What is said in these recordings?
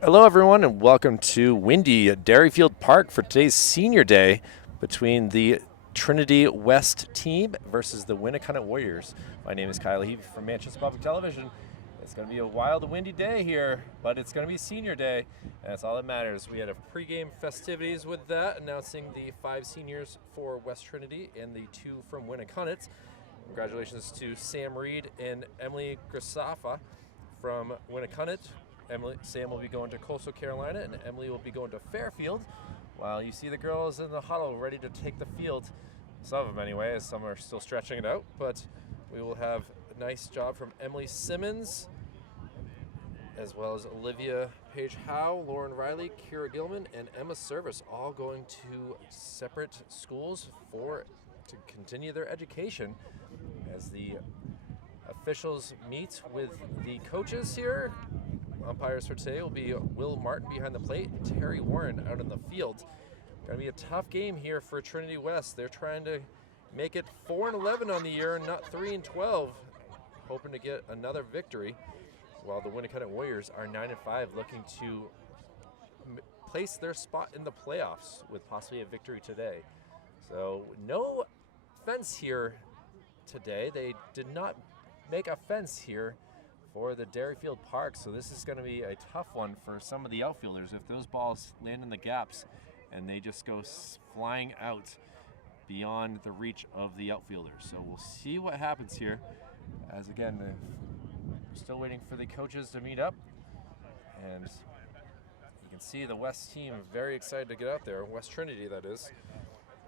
Hello, everyone, and welcome to windy Dairyfield Park for today's senior day between the Trinity West team versus the Winnacunnet Warriors. My name is Kyle Heavey from Manchester Public Television. It's going to be a wild, windy day here, but it's going to be senior day, and that's all that matters. We had a pregame festivities with that, announcing the 5 seniors for West Trinity and the 2 from Winnacunnet. Congratulations to Sam Reed and Emily Grisafa from Winnacunnet. Sam will be going to Coastal Carolina, and Emily will be going to Fairfield, while you see the girls in the huddle ready to take the field. Some of them anyway, as some are still stretching it out, but we will have a nice job from Emily Simmons, as well as Olivia Page Howe, Lauren Riley, Kira Gilman, and Emma Service, all going to separate schools to continue their education as the officials meet with the coaches here. Umpires for today will be Will Martin behind the plate and Terry Warren out in the field. Going to be a tough game here for Trinity West. They're trying to make it 4-11 on the year, not 3-12, hoping to get another victory, while the Winnacunnet Warriors are 9-5, looking to place their spot in the playoffs with possibly a victory today. So no fence here today. They did not make a fence here for the Dairyfield Park, so this is going to be a tough one for some of the outfielders if those balls land in the gaps and they just go flying out beyond the reach of the outfielders. So we'll see what happens here, as again, we're still waiting for the coaches to meet up, and you can see the West team very excited to get out there. West Trinity, that is.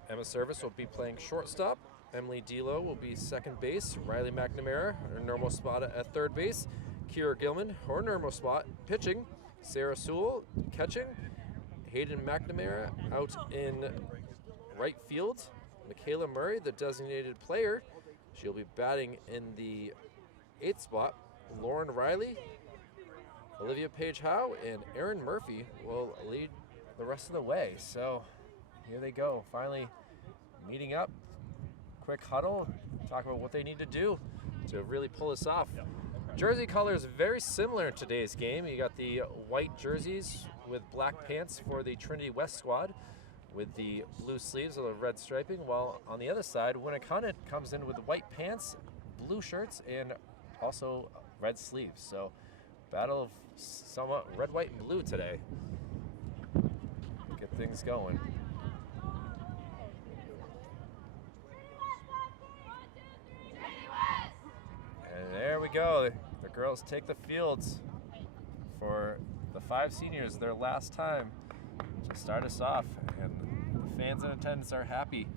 Emma Service will be playing shortstop. Emily Delo will be second base. Riley McNamara, her normal spot at third base. Kira Gilman, her normal spot, pitching. Sarah Sewell, catching. Hayden McNamara out in right field. Michaela Murray, the designated player. She'll be batting in the 8th spot. Lauren Riley, Olivia Page Howe, and Erin Murphy will lead the rest of the way. So here they go, finally meeting up. Quick huddle, talk about what they need to do to really pull this off. Jersey colors very similar in today's game. You got the white jerseys with black pants for the Trinity West squad, with the blue sleeves with the red striping, while on the other side, Winnacunnet comes in with white pants, blue shirts, and also red sleeves. So battle of somewhat red, white, and blue today. Get things going. There we go. The girls take the fields for the 5 seniors, their last time to start us off. And the fans in attendance are happy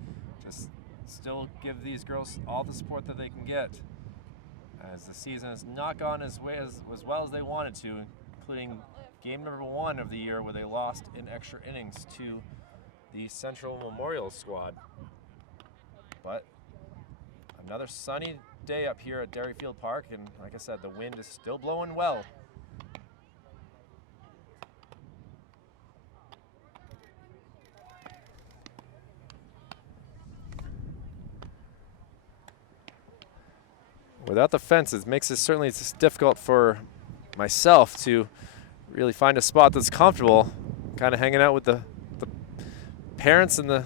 to still give these girls all the support that they can get, as the season has not gone as well as they wanted to, including game number 1 of the year, where they lost in extra innings to the Central Memorial squad. But another sunny day up here at Dairyfield Park, and like I said, the wind is still blowing well. Without the fences, makes it certainly difficult for myself to really find a spot that's comfortable, kind of hanging out with the parents and the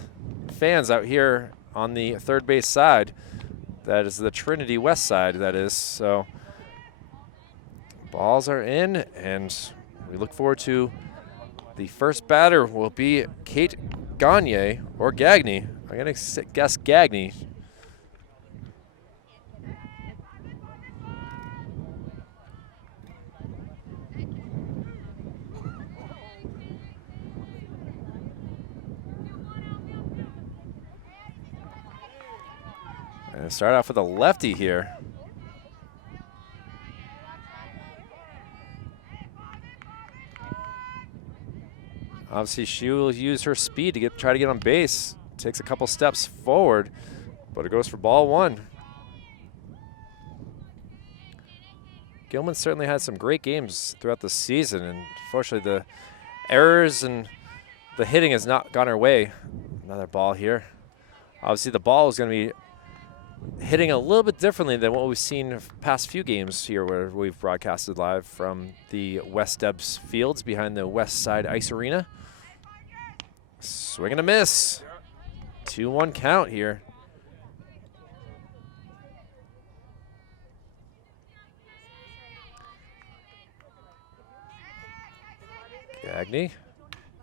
fans out here on the third base side. That is the Trinity West side, that is. So balls are in, and we look forward to the first batter will be Kate Gagne, or Gagne. I'm going to guess Gagne. And start off with a lefty here. Obviously, she will use her speed to try to get on base. Takes a couple steps forward, but it goes for ball 1. Gilman certainly had some great games throughout the season, and unfortunately the errors and the hitting has not gone her way. Another ball here. Obviously the ball is going to be hitting a little bit differently than what we've seen in the past few games here where we've broadcasted live from the West Debs fields behind the West Side Ice Arena. Swing and a miss. 2-1 count here. Gagne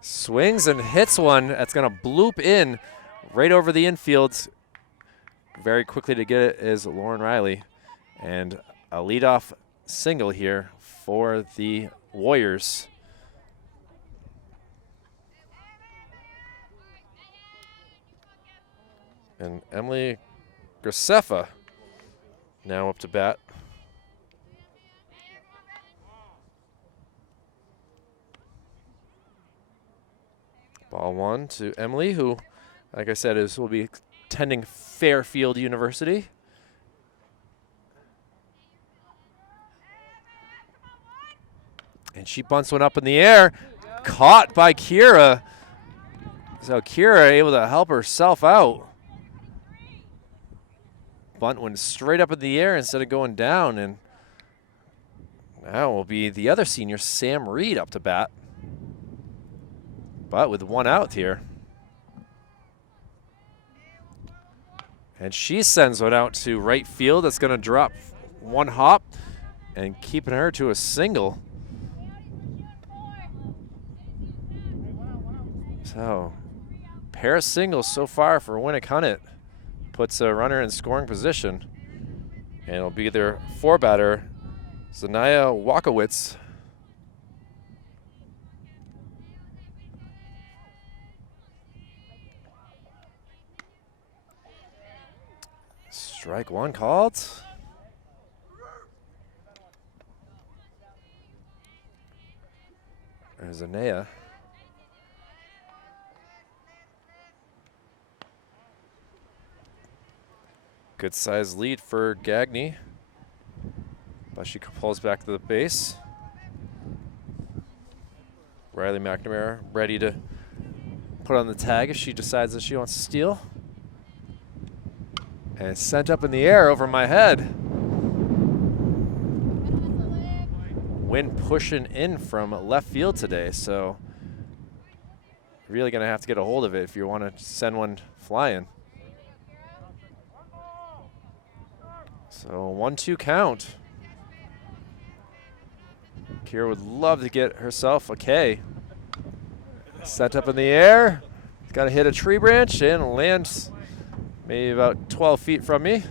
swings and hits one that's going to bloop in right over the infield. Very quickly to get it is Lauren Riley. And a leadoff single here for the Warriors. And Emily Graceffa now up to bat. Ball one to Emily, who, like I said, will be attending Fairfield University. And she bunts one up in the air, caught by Kira. So Kira able to help herself out. Bunt went straight up in the air instead of going down, and now will be the other senior, Sam Reed, up to bat. But with one out here. And she sends one out to right field. That's going to drop one hop and keeping her to a single. So, pair of singles so far for Winnacunnet. Puts a runner in scoring position. And it'll be their four-batter, Zanaya Wakowitz. Strike one called. There's Zanaya. Good size lead for Gagne. But she pulls back to the base. Riley McNamara ready to put on the tag if she decides that she wants to steal. And it's sent up in the air over my head. Wind pushing in from left field today, so really gonna have to get a hold of it if you want to send one flying. So 1-2 count. Kira would love to get herself a K. Sent up in the air. Got to hit a tree branch and lands maybe about 12 feet from me.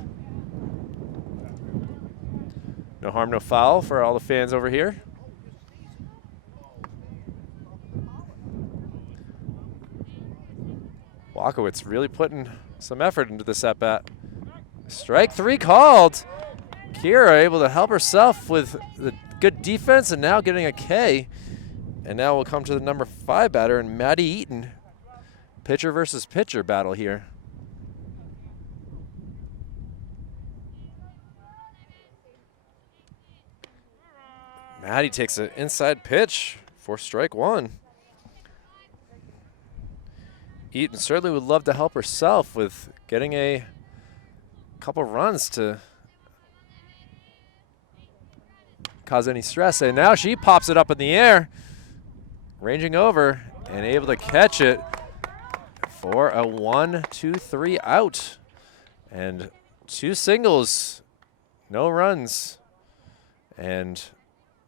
No harm, no foul for all the fans over here. Wakowitz really putting some effort into this at-bat. Strike three called. Kira able to help herself with the good defense and now getting a K. And now we'll come to the number 5 batter and Maddie Eaton. Pitcher versus pitcher battle here. Maddie takes an inside pitch for strike one. Eaton certainly would love to help herself with getting a couple runs to cause any stress. And now she pops it up in the air, ranging over and able to catch it for a 1-2-3 out. And 2 singles, no runs, and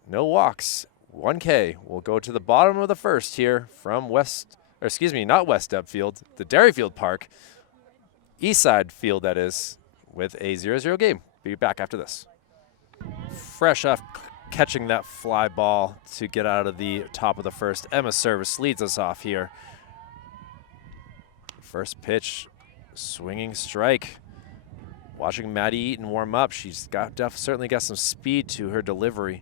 no walks. 1 K. We'll go to the bottom of the first here from not West Deb Field, the Dairyfield Park, East Side Field that is, with a 0-0 game. Be back after this. Fresh off catching that fly ball to get out of the top of the first, Emma Service leads us off here. First pitch, swinging strike. Watching Maddie Eaton warm up, she's certainly got some speed to her delivery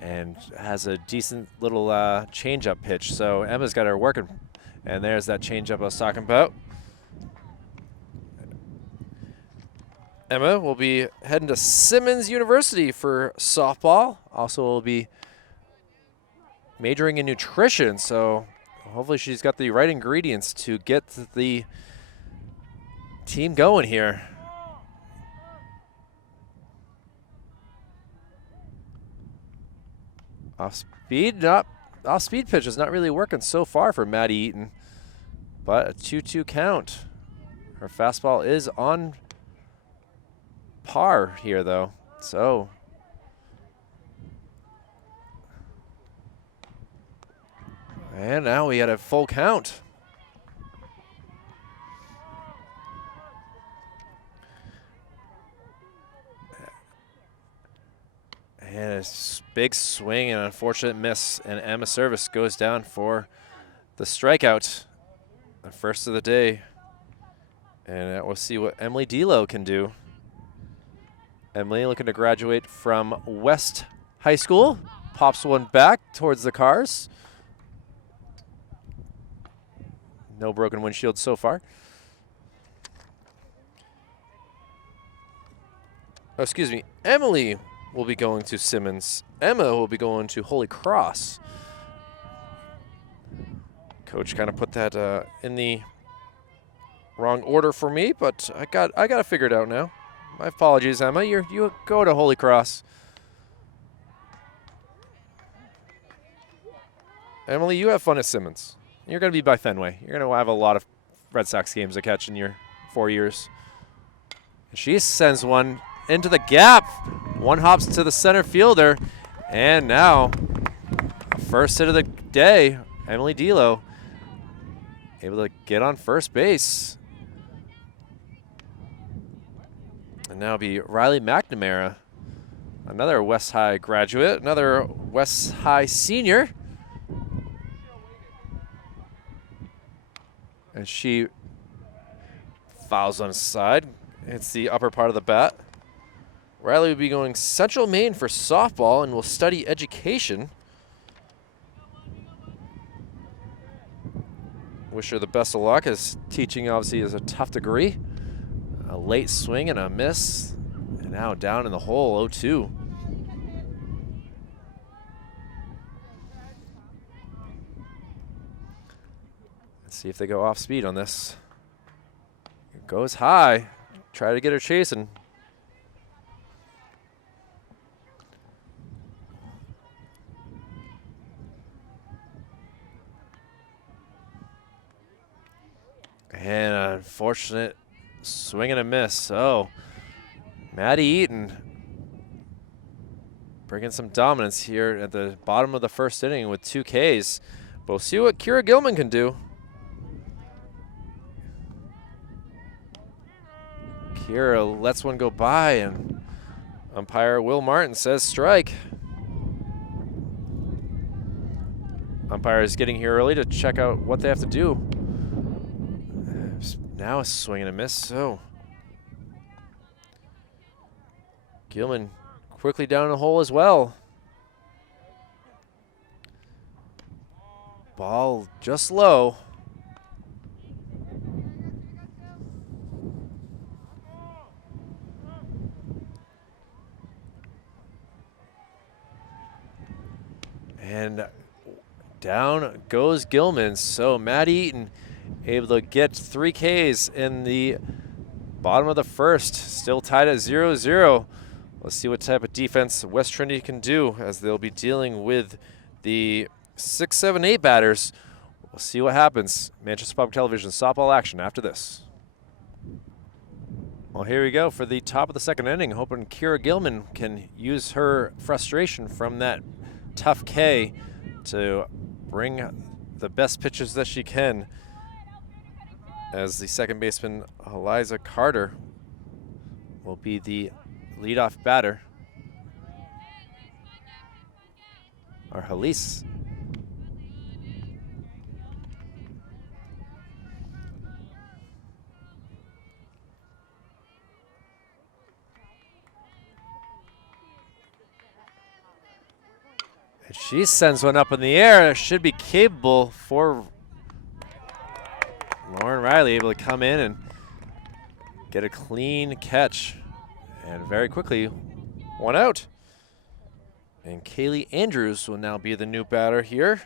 and has a decent little change-up pitch. So Emma's got her working. And there's that change-up I was talking about. Emma will be heading to Simmons University for softball. Also will be majoring in nutrition, so hopefully she's got the right ingredients to get the team going here. Off speed pitch is not really working so far for Maddie Eaton, but a 2-2 count. Her fastball is on par here though, so and now we had a full count. And a big swing and an unfortunate miss, and Emma Service goes down for the strikeout, the first of the day. And we'll see what Emily Delo can do. Emily looking to graduate from West High School. Pops one back towards the cars. No broken windshield so far. Oh, excuse me, Emily will be going to Simmons. Emma will be going to Holy Cross. Coach kind of put that in the wrong order for me, but I got it figured out now. My apologies, Emma. You go to Holy Cross. Emily, you have fun at Simmons. You're going to be by Fenway. You're going to have a lot of Red Sox games to catch in your 4 years. She sends one into the gap. One hops to the center fielder. And now, first hit of the day, Emily Delo able to get on first base. And now be Riley McNamara, another West High graduate, another West High senior. And she fouls on the side. Hits the upper part of the bat. Riley will be going Central Maine for softball and will study education. Wish her the best of luck, as teaching obviously is a tough degree. A late swing and a miss. And now down in the hole, 0-2. Let's see if they go off speed on this. It goes high. Try to get her chasing. And an unfortunate swing and a miss. Oh, Maddie Eaton bringing some dominance here at the bottom of the first inning with 2 Ks. But we'll see what Kira Gilman can do. Kira lets one go by, and umpire Will Martin says strike. Umpire is getting here early to check out what they have to do. Now a swing and a miss, so Gilman quickly down the hole as well. Ball just low. And down goes Gilman, so Matt Eaton able to get 3 Ks in the bottom of the first, still tied at 0-0. Let's see what type of defense West Trinity can do, as they'll be dealing with the 6, 7, 8 batters. We'll see what happens. Manchester Public Television softball action after this. Well, here we go for the top of the second inning, hoping Kira Gilman can use her frustration from that tough K to bring the best pitches that she can, as the second baseman Eliza Carter will be the leadoff batter. Or Halise. And she sends one up in the air. It should be capable for Lauren Riley, able to come in and get a clean catch. And very quickly, 1 out. And Kaylee Andrews will now be the new batter here.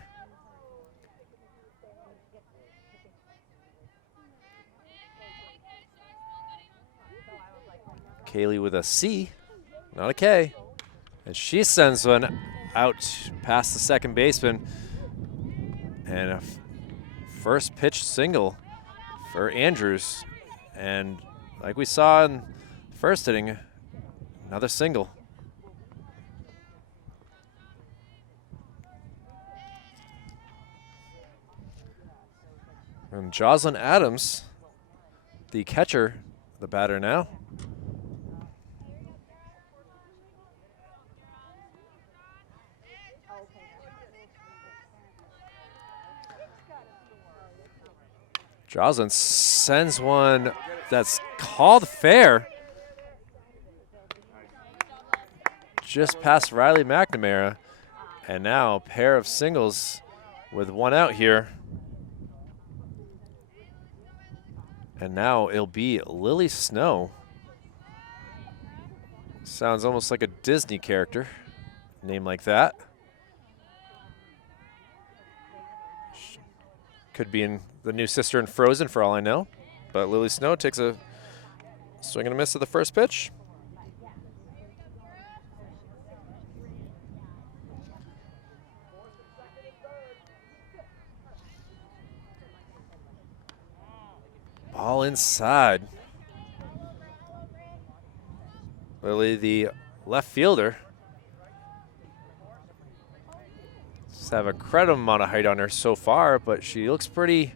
Kaylee with a C, not a K. And she sends one out past the second baseman. And a first pitch single for Andrews. And like we saw in the first inning, another single. And Jocelyn Adams, the catcher, the batter now. Jocelyn sends one that's called fair. Just past Riley McNamara. And now a pair of singles with 1 out here. And now it'll be Lily Snow. Sounds almost like a Disney character, name like that. Could be in the new sister in Frozen for all I know. But Lily Snow takes a swing and a miss at the first pitch. Ball inside. Lily, the left fielder, just have a incredible amount of height on her so far, but she looks pretty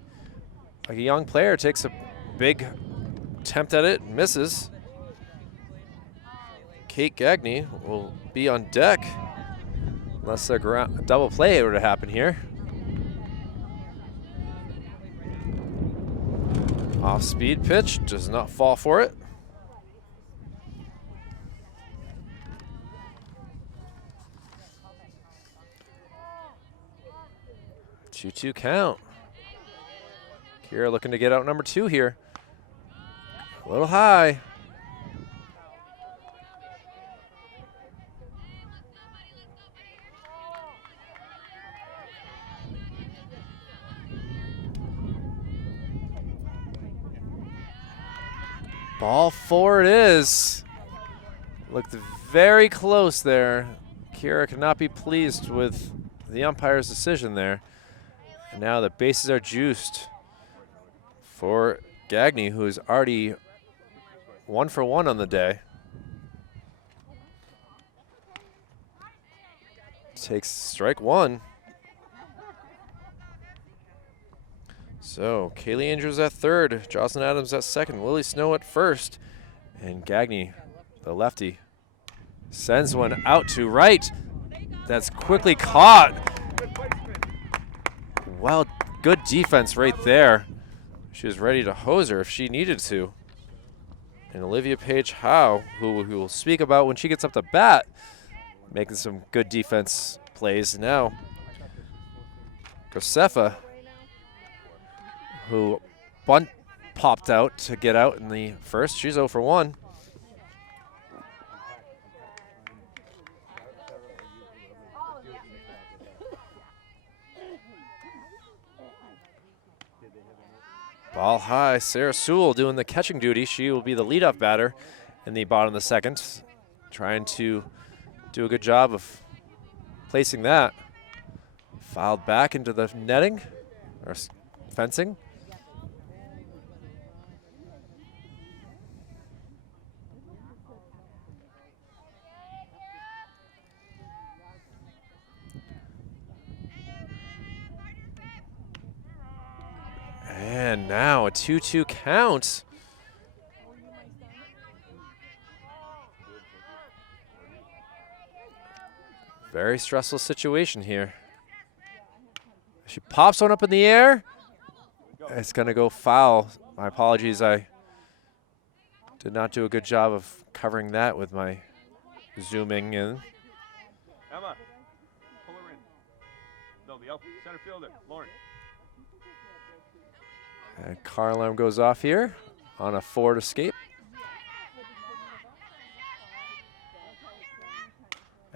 like a young player. Takes a big attempt at it, misses. Kate Gagne will be on deck unless a double play were to happen here. Off-speed pitch, does not fall for it. Two-two count. Kira looking to get out number 2 here. A little high. Ball 4 it is. Looked very close there. Kira could not be pleased with the umpire's decision there. And now the bases are juiced for Gagne, who is already 1 for 1 on the day. Takes strike 1. So Kaylee Andrews at third, Jocelyn Adams at second, Lily Snow at first, and Gagne, the lefty, sends one out to right. That's quickly caught. Well, good defense right there. She was ready to hose her if she needed to. And Olivia Page Howe, who we will speak about when she gets up to bat, making some good defense plays now. Josefa, who bunt popped out to get out in the first. She's 0 for 1. Ball high, Sarah Sewell doing the catching duty. She will be the leadoff batter in the bottom of the second, trying to do a good job of placing that. Fouled back into the netting, or fencing. And now a 2-2 count. Very stressful situation here. She pops one up in the air. It's going to go foul. My apologies. I did not do a good job of covering that with my zooming in. Emma, pull her in. No, the center fielder, Lauren. And car alarm goes off here on a forward escape.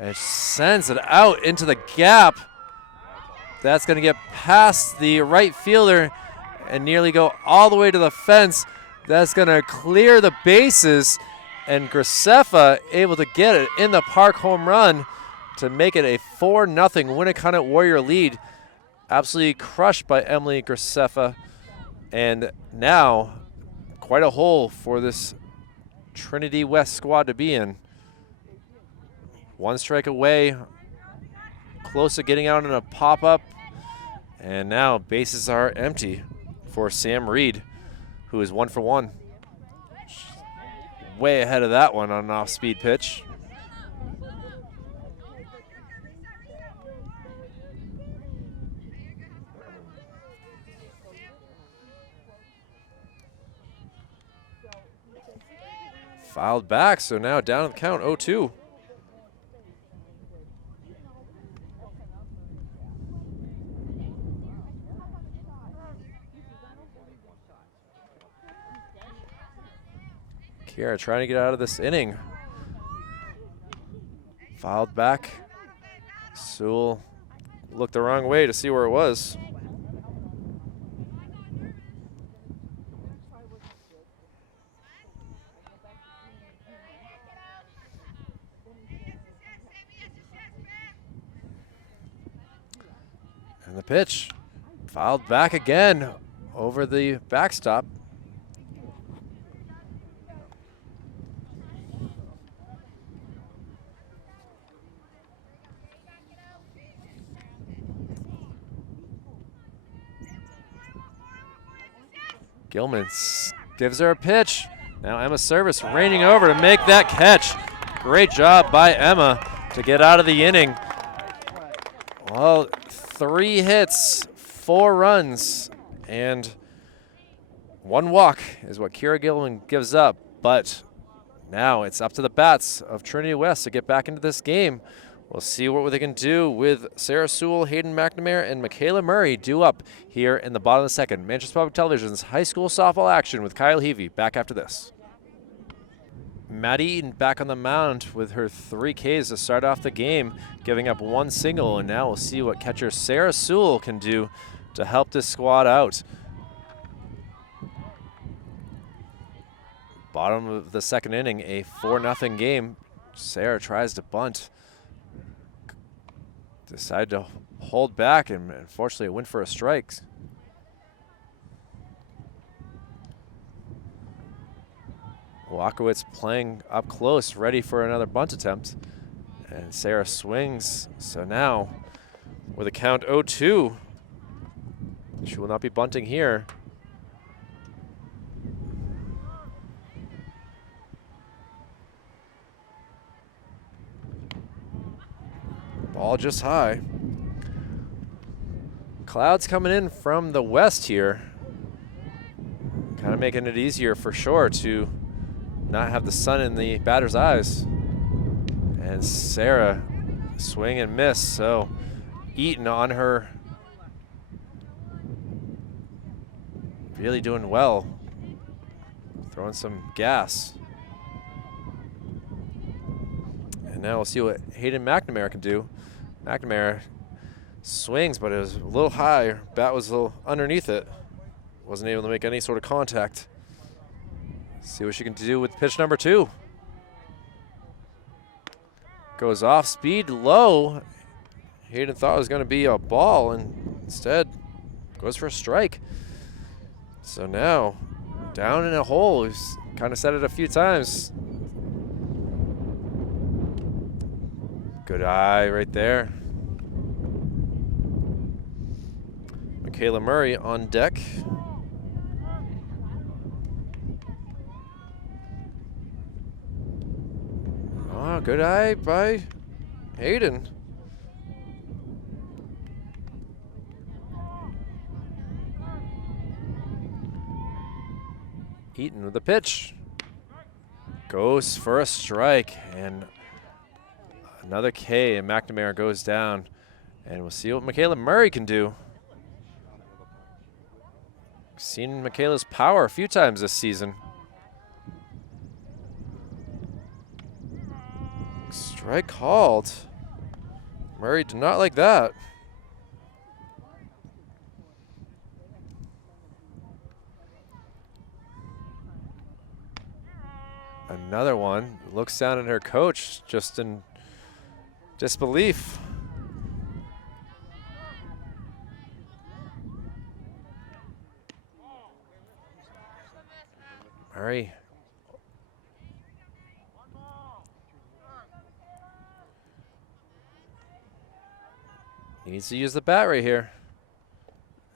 And sends it out into the gap. That's going to get past the right fielder and nearly go all the way to the fence. That's going to clear the bases, and Graceffa able to get it in the park home run to make it a 4-0 Winnacunnet Warrior lead. Absolutely crushed by Emily Graceffa, and now quite a hole for this Trinity West squad to be in. One strike away, close to getting out in a pop-up, and now bases are empty for Sam Reed, who is 1 for 1. Way ahead of that one on an off-speed pitch. Fouled back, so now down at the count, 0-2. Kiera trying to get out of this inning. Fouled back. Sewell looked the wrong way to see where it was. And the pitch, fouled back again over the backstop. Gilman gives her a pitch. Now Emma Service reining over to make that catch. Great job by Emma to get out of the inning. Well, 3 hits, 4 runs, and 1 walk is what Kira Gilman gives up. But now it's up to the bats of Trinity West to get back into this game. We'll see what they can do with Sarah Sewell, Hayden McNamara, and Michaela Murray due up here in the bottom of the second. Manchester Public Television's high school softball action with Kyle Heavey back after this. Maddie Eaton back on the mound with her 3 Ks to start off the game, giving up 1 single, and now we'll see what catcher Sarah Sewell can do to help this squad out. Bottom of the second inning, a 4-0 game. Sarah tries to bunt. Decided to hold back, and unfortunately it went for a strike. Winnacunnet playing up close, ready for another bunt attempt. And Sarah swings, so now with a count 0-2, she will not be bunting here. Ball just high. Clouds coming in from the west here. Kind of making it easier for sure to not have the sun in the batter's eyes. And Sarah swing and miss, so Eaton on her. Really doing well. Throwing some gas. And now we'll see what Hayden McNamara can do. McNamara swings, but it was a little high. Bat was a little underneath it. Wasn't able to make any sort of contact. See what she can do with pitch number 2. Goes off speed low. Hayden thought it was going to be a ball, and instead goes for a strike. So now down in a hole. He's kind of said it a few times. Good eye right there. Michaela Murray on deck. Oh, good eye by Hayden. Eaton with the pitch. Goes for a strike, and another K, and McNamara goes down. And we'll see what Michaela Murray can do. Seen Michaela's power a few times this season. Strike called. Murray did not like that. Another one. Looks down at her coach just in disbelief. Murray. Needs to use the bat right here.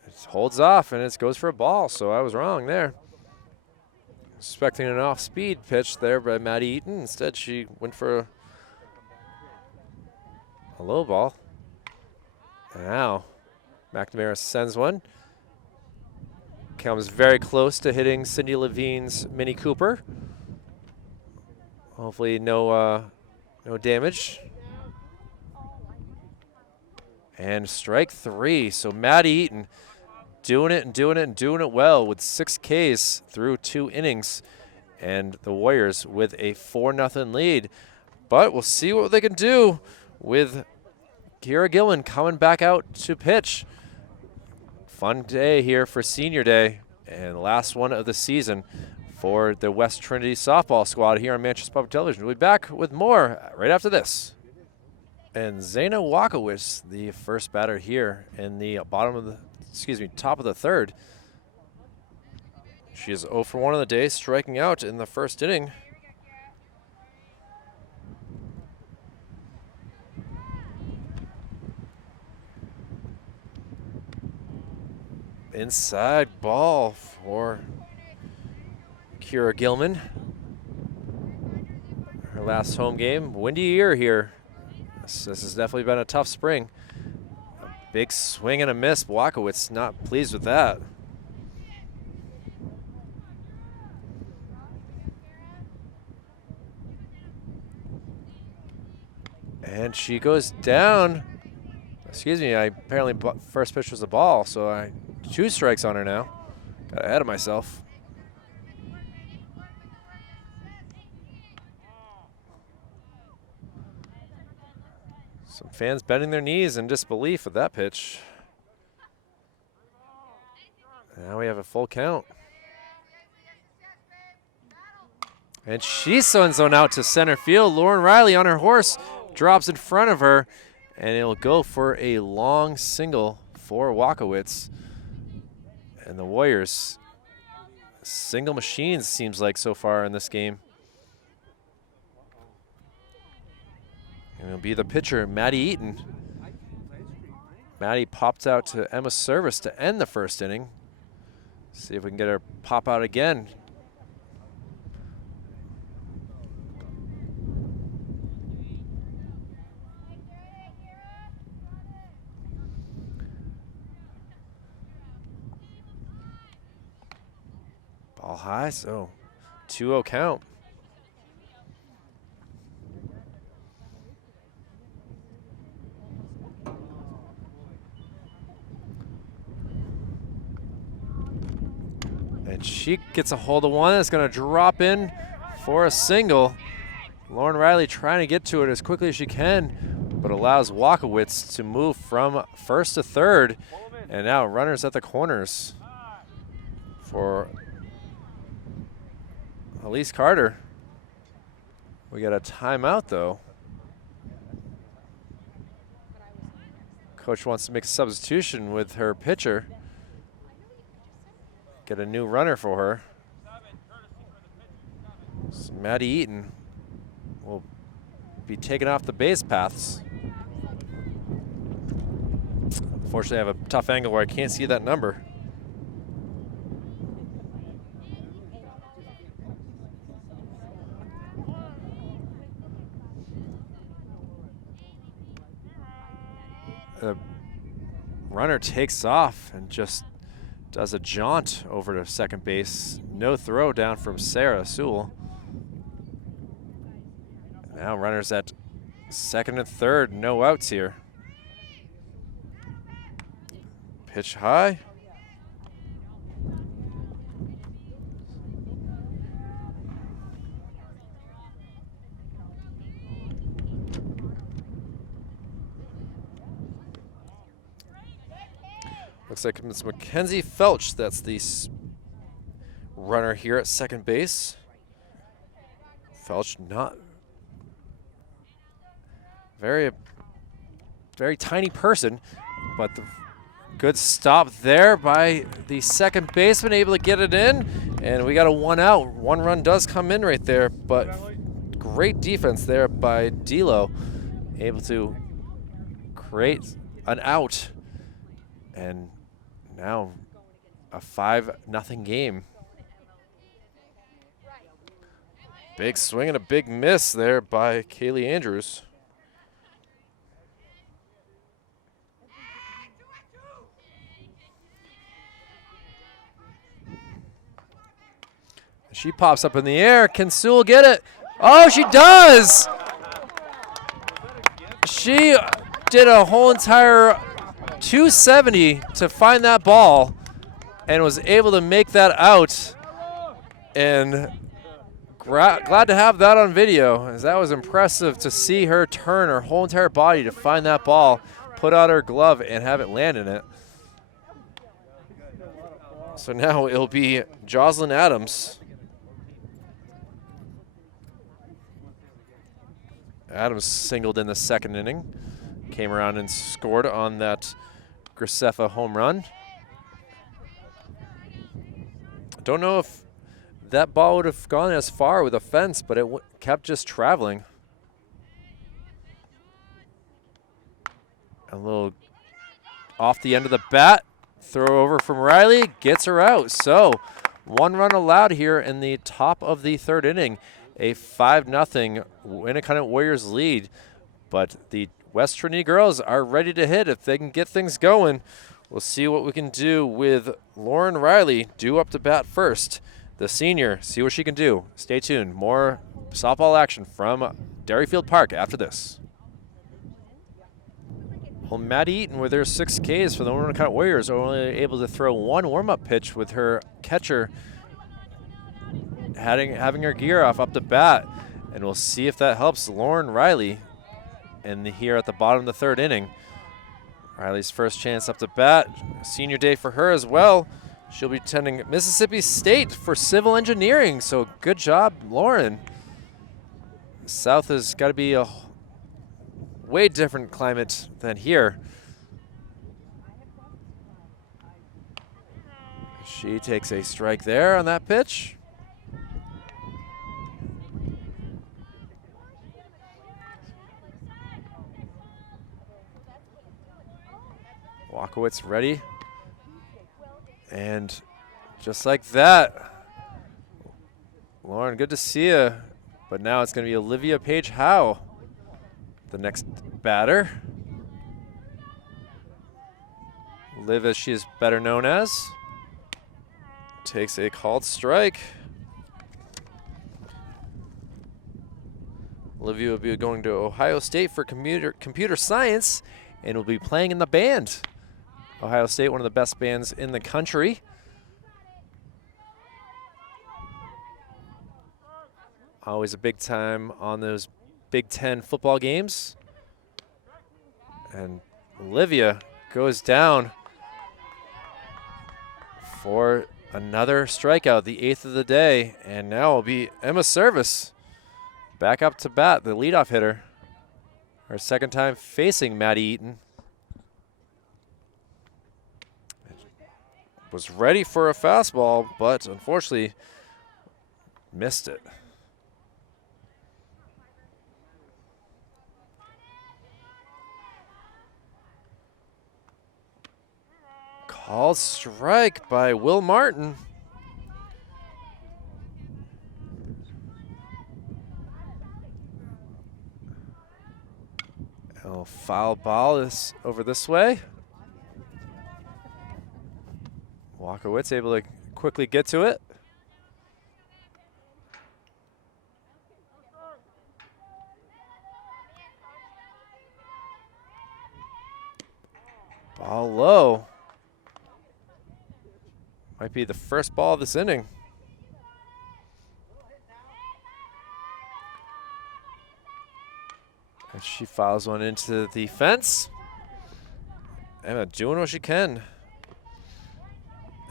It holds off and it goes for a ball, so I was wrong there. Expecting an off-speed pitch there by Maddie Eaton. Instead, she went for a low ball. And now, McNamara sends one. Comes very close to hitting Cindy Levine's Mini Cooper. Hopefully no damage. And strike 3. So Maddie Eaton doing it well with 6 Ks through 2 innings. And the Warriors with a 4-0 lead. But we'll see what they can do with Kira Gilman coming back out to pitch. Fun day here for Senior Day, and the last one of the season for the West Trinity softball squad here on Manchester Public Television. We'll be back with more right after this. And Zaina Wakowicz, the first batter here in the top of the third. She is 0 for 1 on the day, striking out in the first inning. Inside ball for Kira Gilman. Her last home game. Windy year here. This has definitely been a tough spring. A big swing and a miss. Wakowicz not pleased with that. And she goes down. Excuse me, I apparently first pitch was a ball, so 2 strikes on her now. Got ahead of myself. Some fans bending their knees in disbelief at that pitch. Now we have a full count. And she sends one out to center field. Lauren Riley on her horse drops in front of her, and it'll go for a long single for Wakowicz. And the Warriors, single machines seems like so far in this game. And it'll be the pitcher, Maddie Eaton. Maddie popped out to Emma Service to end the first inning. See if we can get her pop out again. Ball high, so 2-0 count. And she gets a hold of one that's going to drop in for a single. Lauren Riley trying to get to it as quickly as she can, but allows Wakowicz to move from first to third. And now runners at the corners for Elise Carter. We got a timeout though. Coach wants to make a substitution with her pitcher. Get a new runner for her. So Maddie Eaton will be taken off the base paths. Unfortunately, I have a tough angle where I can't see that number. The runner takes off and just does a jaunt over to second base. No throw down from Sarah Sewell. Now runners at second and third, no outs here. Pitch high. Looks like it's Mackenzie Felch. That's the runner here at second base. Felch not very tiny person, but the good stop there by the second baseman, able to get it in, and we got a 1 out. 1 run does come in right there, but great defense there by D'Lo, able to create an out, and now a 5-0 game. Big swing and a big miss there by Kaylee Andrews. She pops up in the air. Can Sewell get it? Oh, she does! She did a whole entire 270 to find that ball and was able to make that out. And glad to have that on video, as that was impressive to see her turn her whole entire body to find that ball, put out her glove, and have it land in it. So now it'll be Jocelyn Adams. Adams singled in the second inning, came around and scored on that Graceffa home run. Don't know if that ball would have gone as far with a fence, but it kept just traveling. A little off the end of the bat, throw over from Riley, gets her out. So 1 run allowed here in the top of the 3rd inning. A 5-0 Winnacunnet Warriors lead, but the West Trinity girls are ready to hit if they can get things going. We'll see what we can do with Lauren Riley, due up to bat first. The senior, see what she can do. Stay tuned. More softball action from Derryfield Park after this. Well, Maddie Eaton with her 6 Ks for the Winnacunnet Warriors are only able to throw 1 warm-up pitch with her catcher having her gear off up to bat, and we'll see if that helps Lauren Riley here at the bottom of the 3rd inning. Riley's first chance up to bat, senior day for her as well. She'll be attending Mississippi State for civil engineering, so good job, Lauren. South has got to be a way different climate than here. She takes a strike there on that pitch. Walkowitz ready. And just like that, Lauren, good to see you. But now it's going to be Olivia Page Howe, the next batter. Liv, as she is better known as, takes a called strike. Olivia will be going to Ohio State for computer science and will be playing in the band. Ohio State, one of the best bands in the country. Always a big time on those Big Ten football games. And Olivia goes down for another strikeout, the 8th of the day. And now will be Emma Service back up to bat, the leadoff hitter. Her 2nd time facing Maddie Eaton. Was ready for a fastball, but unfortunately missed it. Called strike by Will Martin. A foul ball is over this way. Walkowitz able to quickly get to it. Ball low. Might be the first ball of this inning. And she fouls one into the fence. Emma doing what she can.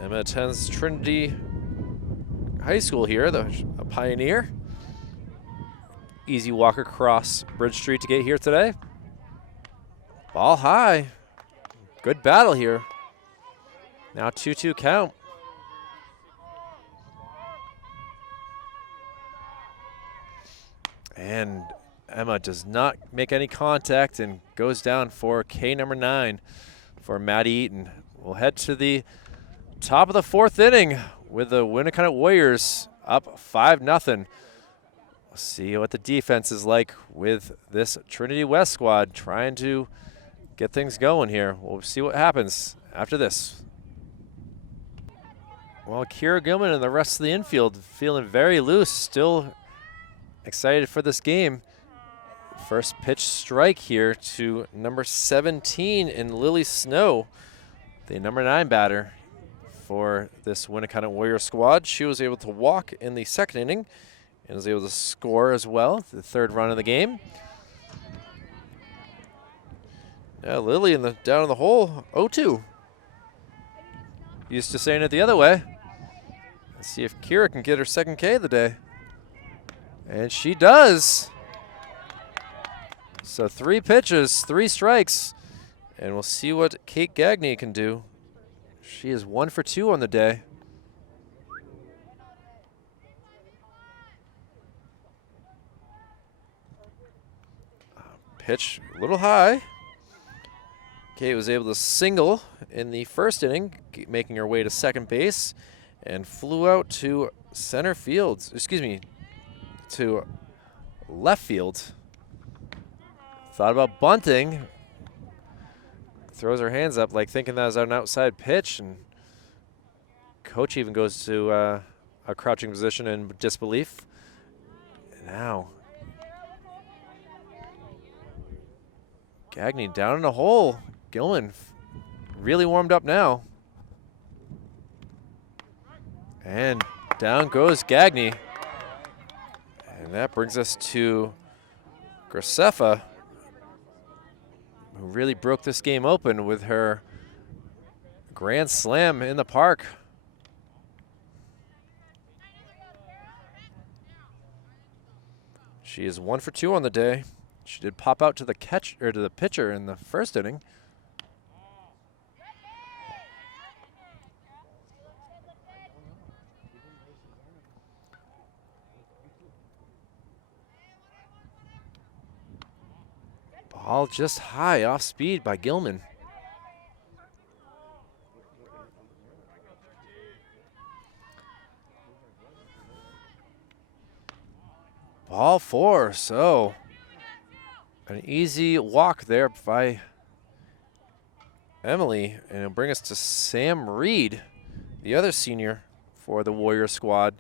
Emma attends Trinity High School here, a Pioneer. Easy walk across Bridge Street to get here today. Ball high. Good battle here. Now 2-2 count. And Emma does not make any contact and goes down for K number 9 for Maddie Eaton. We'll head to the top of the 4th inning with the Winnacunnet Warriors up 5-0. We'll see what the defense is like with this Trinity West squad trying to get things going here. We'll see what happens after this. Well, Kira Gilman and the rest of the infield feeling very loose, still excited for this game. First pitch strike here to number 17 in Lily Snow, the number 9 batter for this Winnacunnet Warrior squad. She was able to walk in the 2nd inning and was able to score as well, the 3rd run of the game. Now Lily down in the hole, 0-2. Used to saying it the other way. Let's see if Kira can get her 2nd K of the day. And she does. So 3 pitches, 3 strikes. And we'll see what Kate Gagne can do. She is 1 for 2 on the day. Pitch a little high. Kate was able to single in the 1st inning, making her way to 2nd base, and flew out to center field. Excuse me, to left field. Thought about bunting. Throws her hands up like thinking that was an outside pitch, and coach even goes to a crouching position in disbelief. Now Gagne down in the hole. Gilman really warmed up now. And down goes Gagne. And that brings us to Graceffa, who really broke this game open with her grand slam in the park. She is 1 for 2 on the day. She did pop out to the pitcher in the 1st inning. Ball just high, off speed by Gilman. Ball 4, so an easy walk there by Emily, and it'll bring us to Sam Reed, the other senior for the Warrior squad.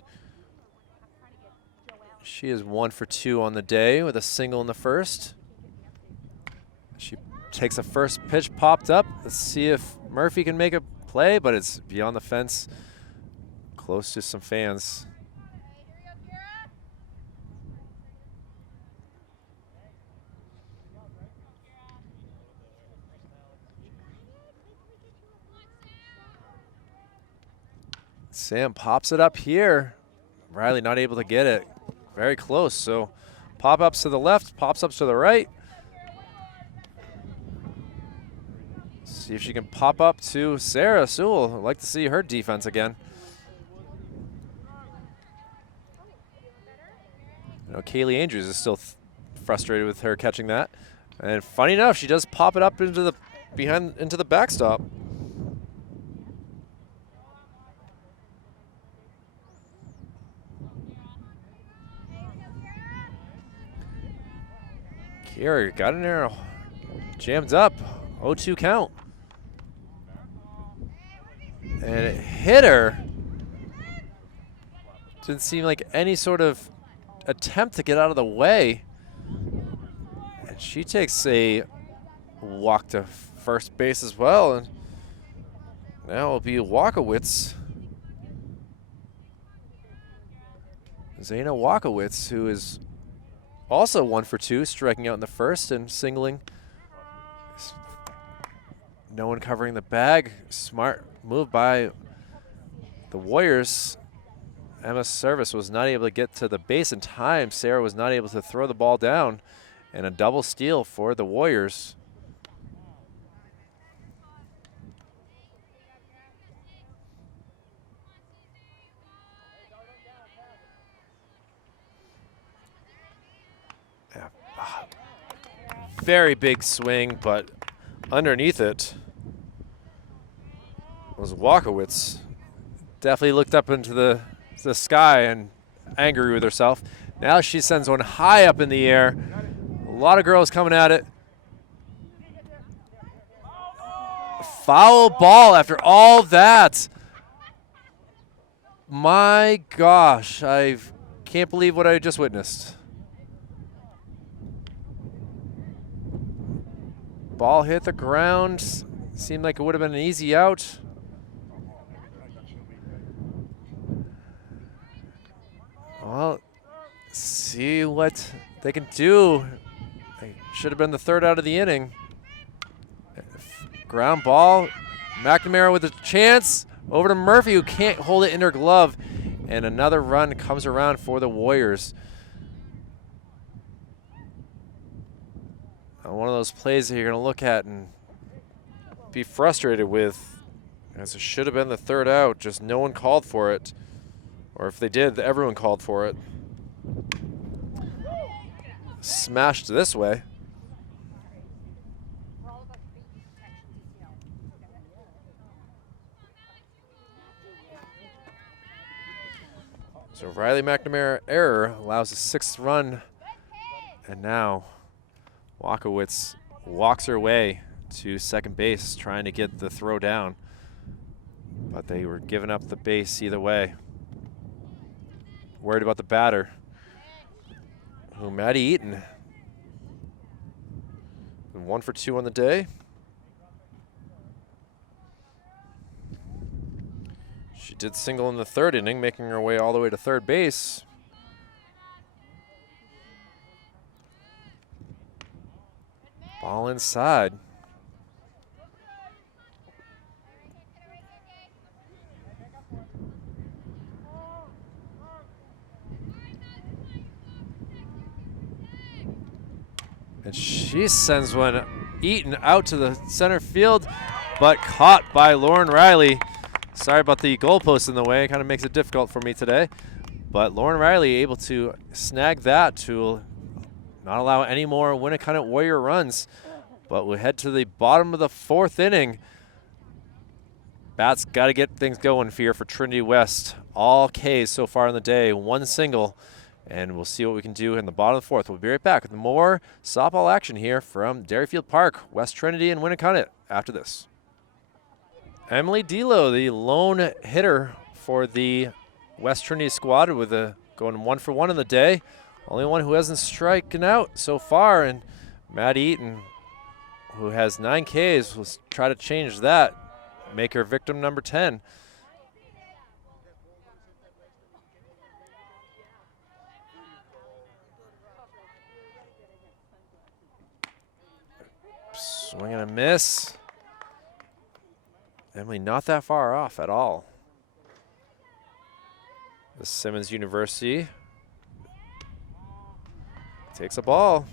She is 1 for 2 on the day with a single in the 1st. She takes a first pitch popped up. Let's see if Murphy can make a play, but it's beyond the fence, close to some fans. Sam pops it up here. Riley not able to get it. Very close, so pop-ups to the left, pops-ups to the right. See if she can pop up to Sarah Sewell. I'd like to see her defense again. You know, Kaylee Andrews is still frustrated with her catching that. And funny enough, she does pop it up into the backstop. Kira got in there, jammed up, 0-2 count. And it hit her. Didn't seem like any sort of attempt to get out of the way. And she takes a walk to first base as well. And now it'll be Walkowitz. Zayna Walkowitz, who is also 1 for 2, striking out in the 1st and singling. No one covering the bag. Smart move by the Warriors, Emma's service was not able to get to the base in time. Sarah was not able to throw the ball down, and a double steal for the Warriors. Yeah. Very big swing, but underneath it was Winnacunnet. Definitely looked up into the sky and angry with herself. Now she sends one high up in the air. A lot of girls coming at it. Foul ball after all that. My gosh, I can't believe what I just witnessed. Ball hit the ground. Seemed like it would have been an easy out. Well, see what they can do. They should have been the third out of the inning. Ground ball. McNamara with a chance. Over to Murphy, who can't hold it in her glove. And another run comes around for the Warriors. One of those plays that you're going to look at and be frustrated with, as it should have been the third out, just no one called for it. Or if they did, everyone called for it. Smashed this way. So Riley McNamara error allows a sixth run. And now Winnacunnet walks her way to second base, trying to get the throw down. But they were giving up the base either way. Worried about the batter, who Maddie Eaton. Been 1 for 2 on the day. She did single in the third inning, making her way all the way to third base. Ball inside. And she sends one Eaton out to the center field, but caught by Lauren Riley. Sorry about the goalpost in the way. It kind of makes it difficult for me today. But Lauren Riley able to snag that to not allow any more Winnacunnet Warrior runs. But we head to the bottom of the fourth inning. Bats got to get things going here for Trinity West. All Ks so far in the day, one single. And we'll see what we can do in the bottom of the fourth. We'll be right back with more softball action here from Derryfield Park, West Trinity and Winnacunnet after this. Emily Delo, the lone hitter for the West Trinity squad, with going 1 for 1 in the day. Only one who hasn't striken out so far, and Matt Eaton, who has 9 Ks, will try to change that, make her victim number 10. Swing and a miss. Emily not that far off at all. The Simmons University takes a ball.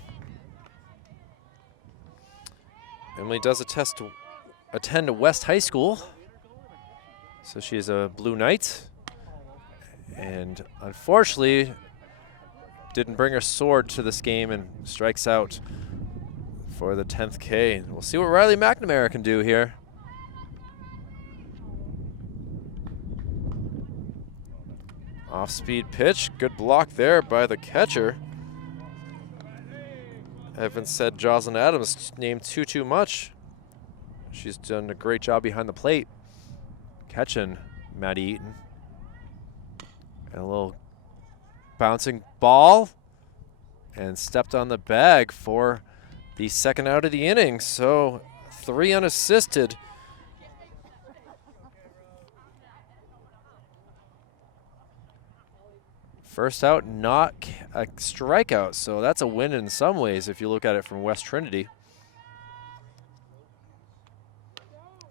Emily does attend West High School, so she's a Blue Knight, and unfortunately didn't bring her sword to this game and strikes out for the 10th K. We'll see what Riley McNamara can do here. Off-speed pitch, good block there by the catcher. I haven't said Jocelyn Adams' name too much. She's done a great job behind the plate, catching Maddie Eaton. And a little bouncing ball, and stepped on the bag for the second out of the inning. So 3 unassisted. First out, not a strikeout, so that's a win in some ways if you look at it from West Trinity.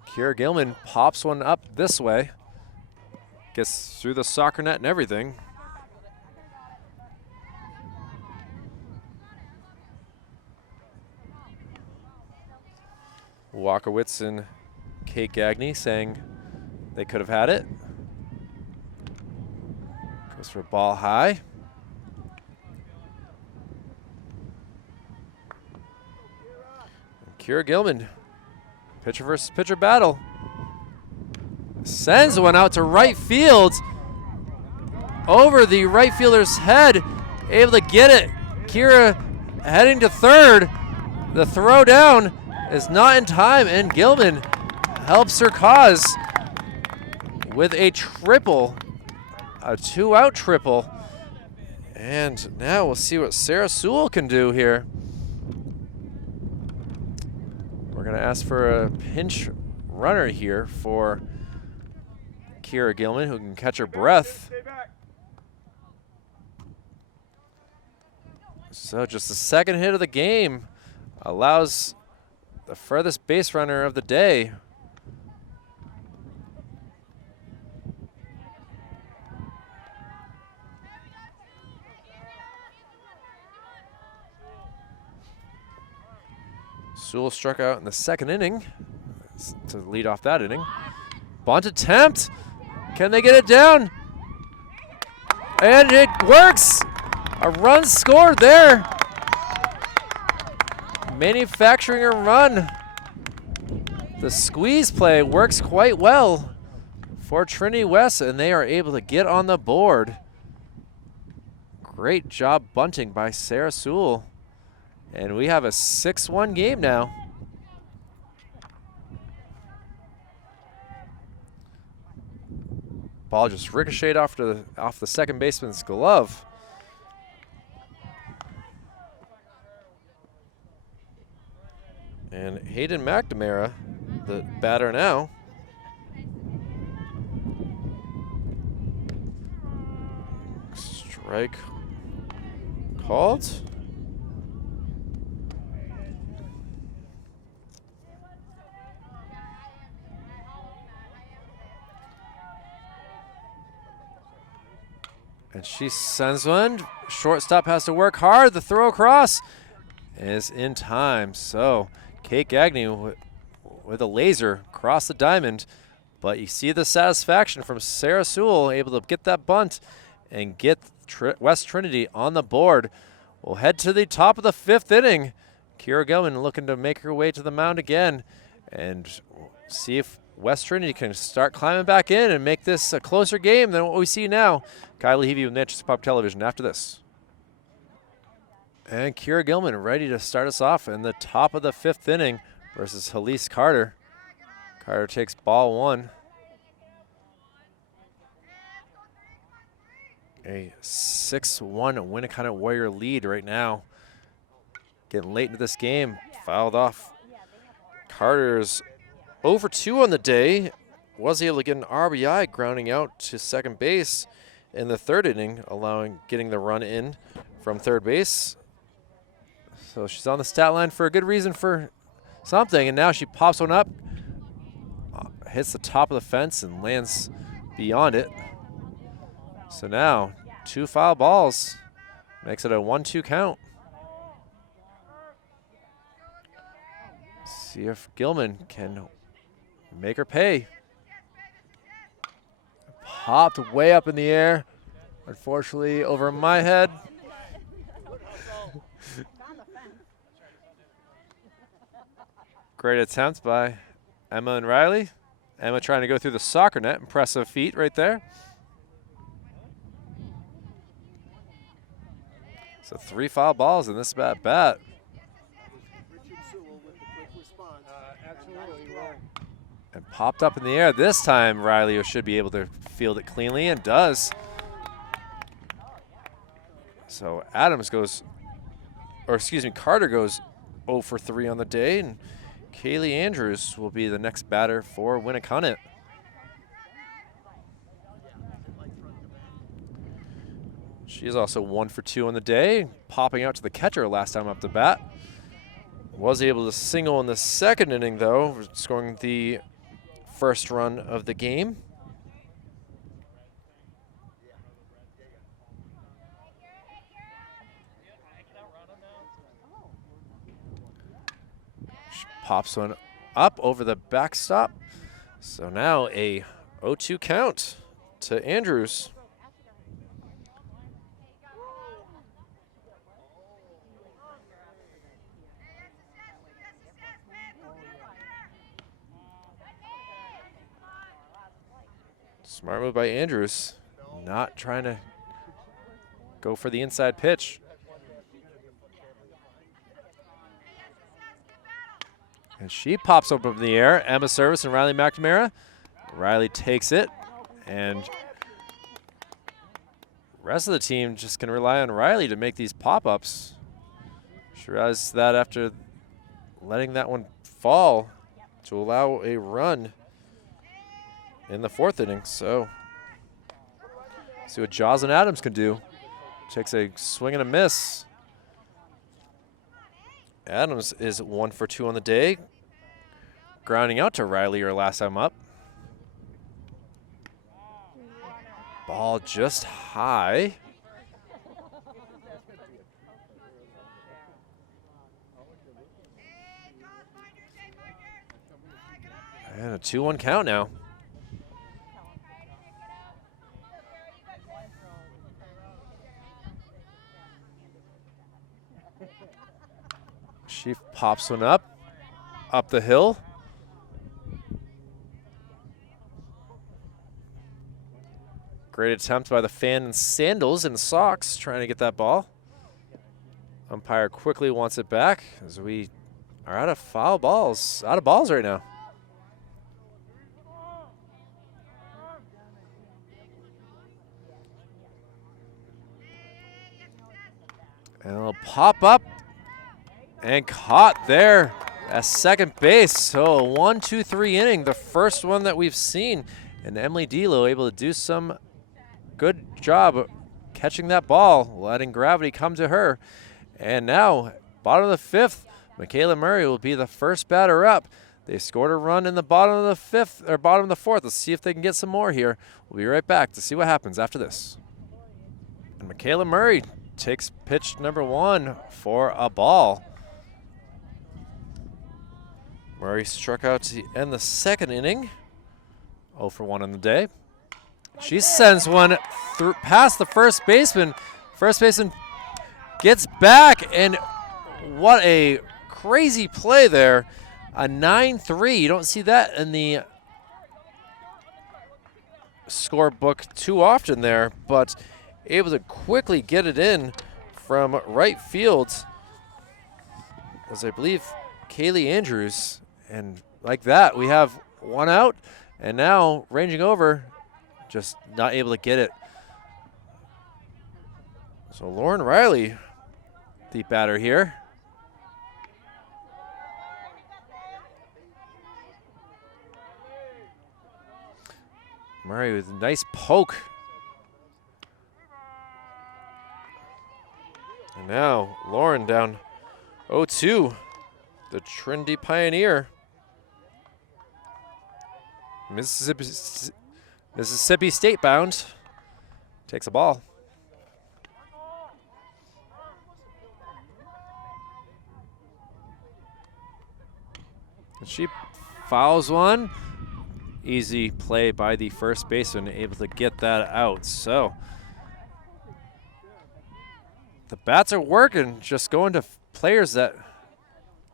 Kira Gilman pops one up this way. Gets through the soccer net and everything. Walkowitz and Kate Gagne saying they could have had it. Goes for ball high. And Kira Gilman, pitcher versus pitcher battle. Sends one out to right field. Over the right fielder's head. Able to get it. Kira heading to third. The throw down is not in time, and Gilman helps her cause with a triple, a 2-out triple. And now we'll see what Sarah Sewell can do here. We're gonna ask for a pinch runner here for Kira Gilman, who can catch her breath. So just the second hit of the game allows the furthest base runner of the day. Sewell struck out in the second inning to lead off that inning. Bunt attempt. Can they get it down? And it works. A run scored there. Manufacturing a run. The squeeze play works quite well for Trinity West, and they are able to get on the board. Great job bunting by Sarah Sewell. And we have a 6-1 game now. Ball just ricocheted off the second baseman's glove. And Hayden McNamara, the batter now. Strike called. And she sends one. Shortstop has to work hard. The throw across is in time. So Kate Gagne with a laser across the diamond. But you see the satisfaction from Sarah Sewell, able to get that bunt and get West Trinity on the board. We'll head to the top of the 5th inning. Kira Gilman looking to make her way to the mound again and see if West Trinity can start climbing back in and make this a closer game than what we see now. Kyle Levy with Manchester Pop Television after this. And Kira Gilman ready to start us off in the top of the 5th inning versus Halise Carter. Carter takes ball 1. A 6-1 Winnacunnet Warrior lead right now. Getting late into this game, fouled off. Carter's 0 for 2 on the day. Was able to get an RBI grounding out to second base in the 3rd inning, getting the run in from third base. So she's on the stat line for a good reason for something, and now she pops one up, hits the top of the fence and lands beyond it. So now 2 foul balls, makes it a 1-2 count. See if Gilman can make her pay. Popped way up in the air. Unfortunately, over my head. Great attempt by Emma and Riley. Emma trying to go through the soccer net. Impressive feat right there. So 3 foul balls in this bat. And popped up in the air. This time, Riley should be able to field it cleanly, and does. So Carter goes 0 for 3 on the day, and Kaylee Andrews will be the next batter for Winnacunnet. She is also 1 for 2 on the day, popping out to the catcher last time up to bat. Was able to single in the 2nd inning, though, scoring the first run of the game. She pops one up over the backstop. So now a 0-2 count to Andrews. Smart move by Andrews. Not trying to go for the inside pitch. And she pops up in the air. Emma Service and Riley McNamara. Riley takes it, and rest of the team just can rely on Riley to make these pop-ups. She realized that after letting that one fall to allow a run in the 4th inning. So see what Jocelyn Adams can do. Takes a swing and a miss. Adams is 1 for 2 on the day. Grounding out to Riley her last time up. Ball just high. And a 2-1 count now. She pops one up the hill. Great attempt by the fan in sandals and socks trying to get that ball. Umpire quickly wants it back as we are out of balls right now. And it'll pop up and caught there at second base. So a 1-2-3 inning, the first one that we've seen. And Emily Delo able to do some good job catching that ball, letting gravity come to her. And now, bottom of the 5th, Michaela Murray will be the first batter up. They scored a run in the bottom of the 5th, or bottom of the 4th. Let's see if they can get some more here. We'll be right back to see what happens after this. And Michaela Murray takes pitch number 1 for a ball. Murray struck out to end the 2nd inning. 0 for 1 on the day. She sends one through past the first baseman. First baseman gets back, and what a crazy play there. A 9-3. You don't see that in the scorebook too often there, but able to quickly get it in from right field. As I believe Kaylee Andrews. And like that, we have one out, and now ranging over, just not able to get it. So Lauren Riley, the batter here. Murray with a nice poke. And now Lauren down 0-2, the Trinity Pioneer. Mississippi State bound. Takes a ball. And she fouls one. Easy play by the first baseman, able to get that out. So the bats are working, just going to players that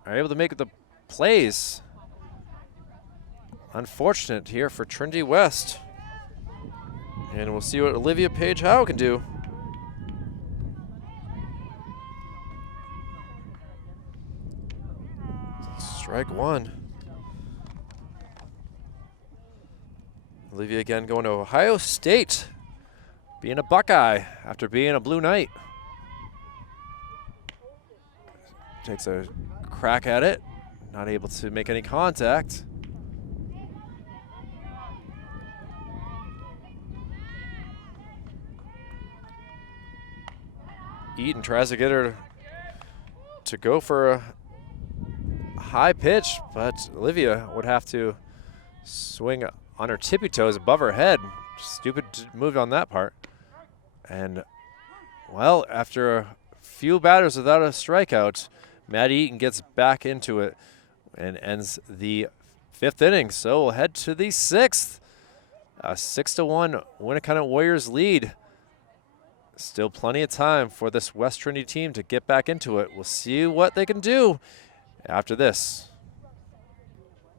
are able to make the plays. Unfortunate here for Trinity West. And we'll see what Olivia Page Howe can do. Strike 1. Olivia again going to Ohio State, being a Buckeye after being a Blue Knight. Takes a crack at it, not able to make any contact. Eaton tries to get her to go for a high pitch, but Olivia would have to swing on her tippy toes above her head. Stupid move on that part. And, well, after a few batters without a strikeout, Maddie Eaton gets back into it and ends the 5th inning. So we'll head to the 6th. A 6-1 Winnacunnet Warriors lead. Still plenty of time for this West Trinity team to get back into it. We'll see what they can do after this.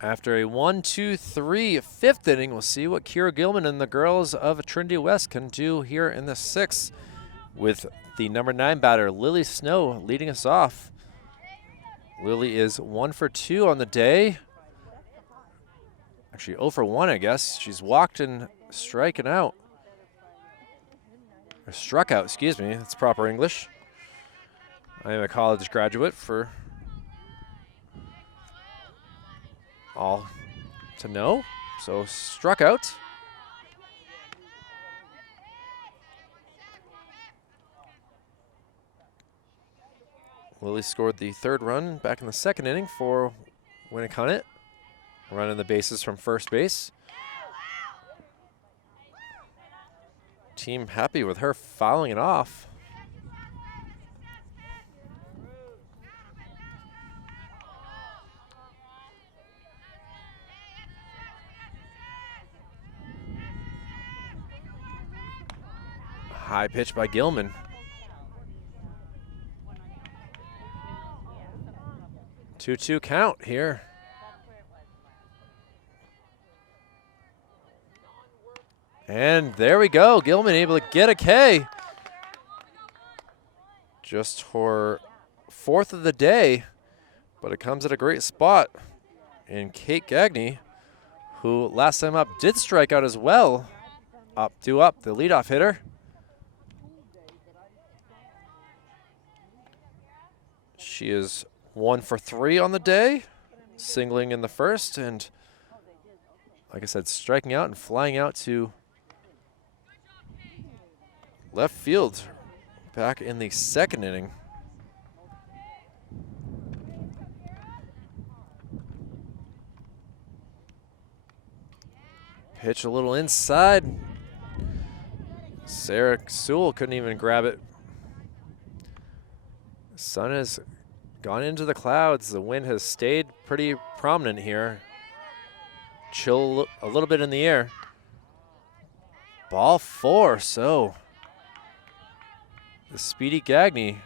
After a 1-2-3 5th inning, we'll see what Kira Gilman and the girls of Trinity West can do here in the 6th, with the number 9 batter, Lily Snow, leading us off. Lily is 1 for 2 on the day. Actually 0 for 1, I guess. She's walked and striking out. Or struck out, excuse me. That's proper English. I am a college graduate, for all to know. So struck out. Lily scored the 3rd run back in the 2nd inning for Winnacunnet, running the bases from first base. Team happy with her fouling it off. High pitch by Gilman. Two-two count here. And there we go. Gilman able to get a K. Just her 4th of the day, but it comes at a great spot. And Kate Gagney, who last time up did strike out as well. Up, the leadoff hitter. She is 1 for 3 on the day, singling in the 1st, and like I said, striking out and flying out to left field back in the 2nd inning. Pitch a little inside. Sarah Sewell couldn't even grab it. Sun has gone into the clouds. The wind has stayed pretty prominent here. Chill a little bit in the air. Ball 4, so the speedy Gagney.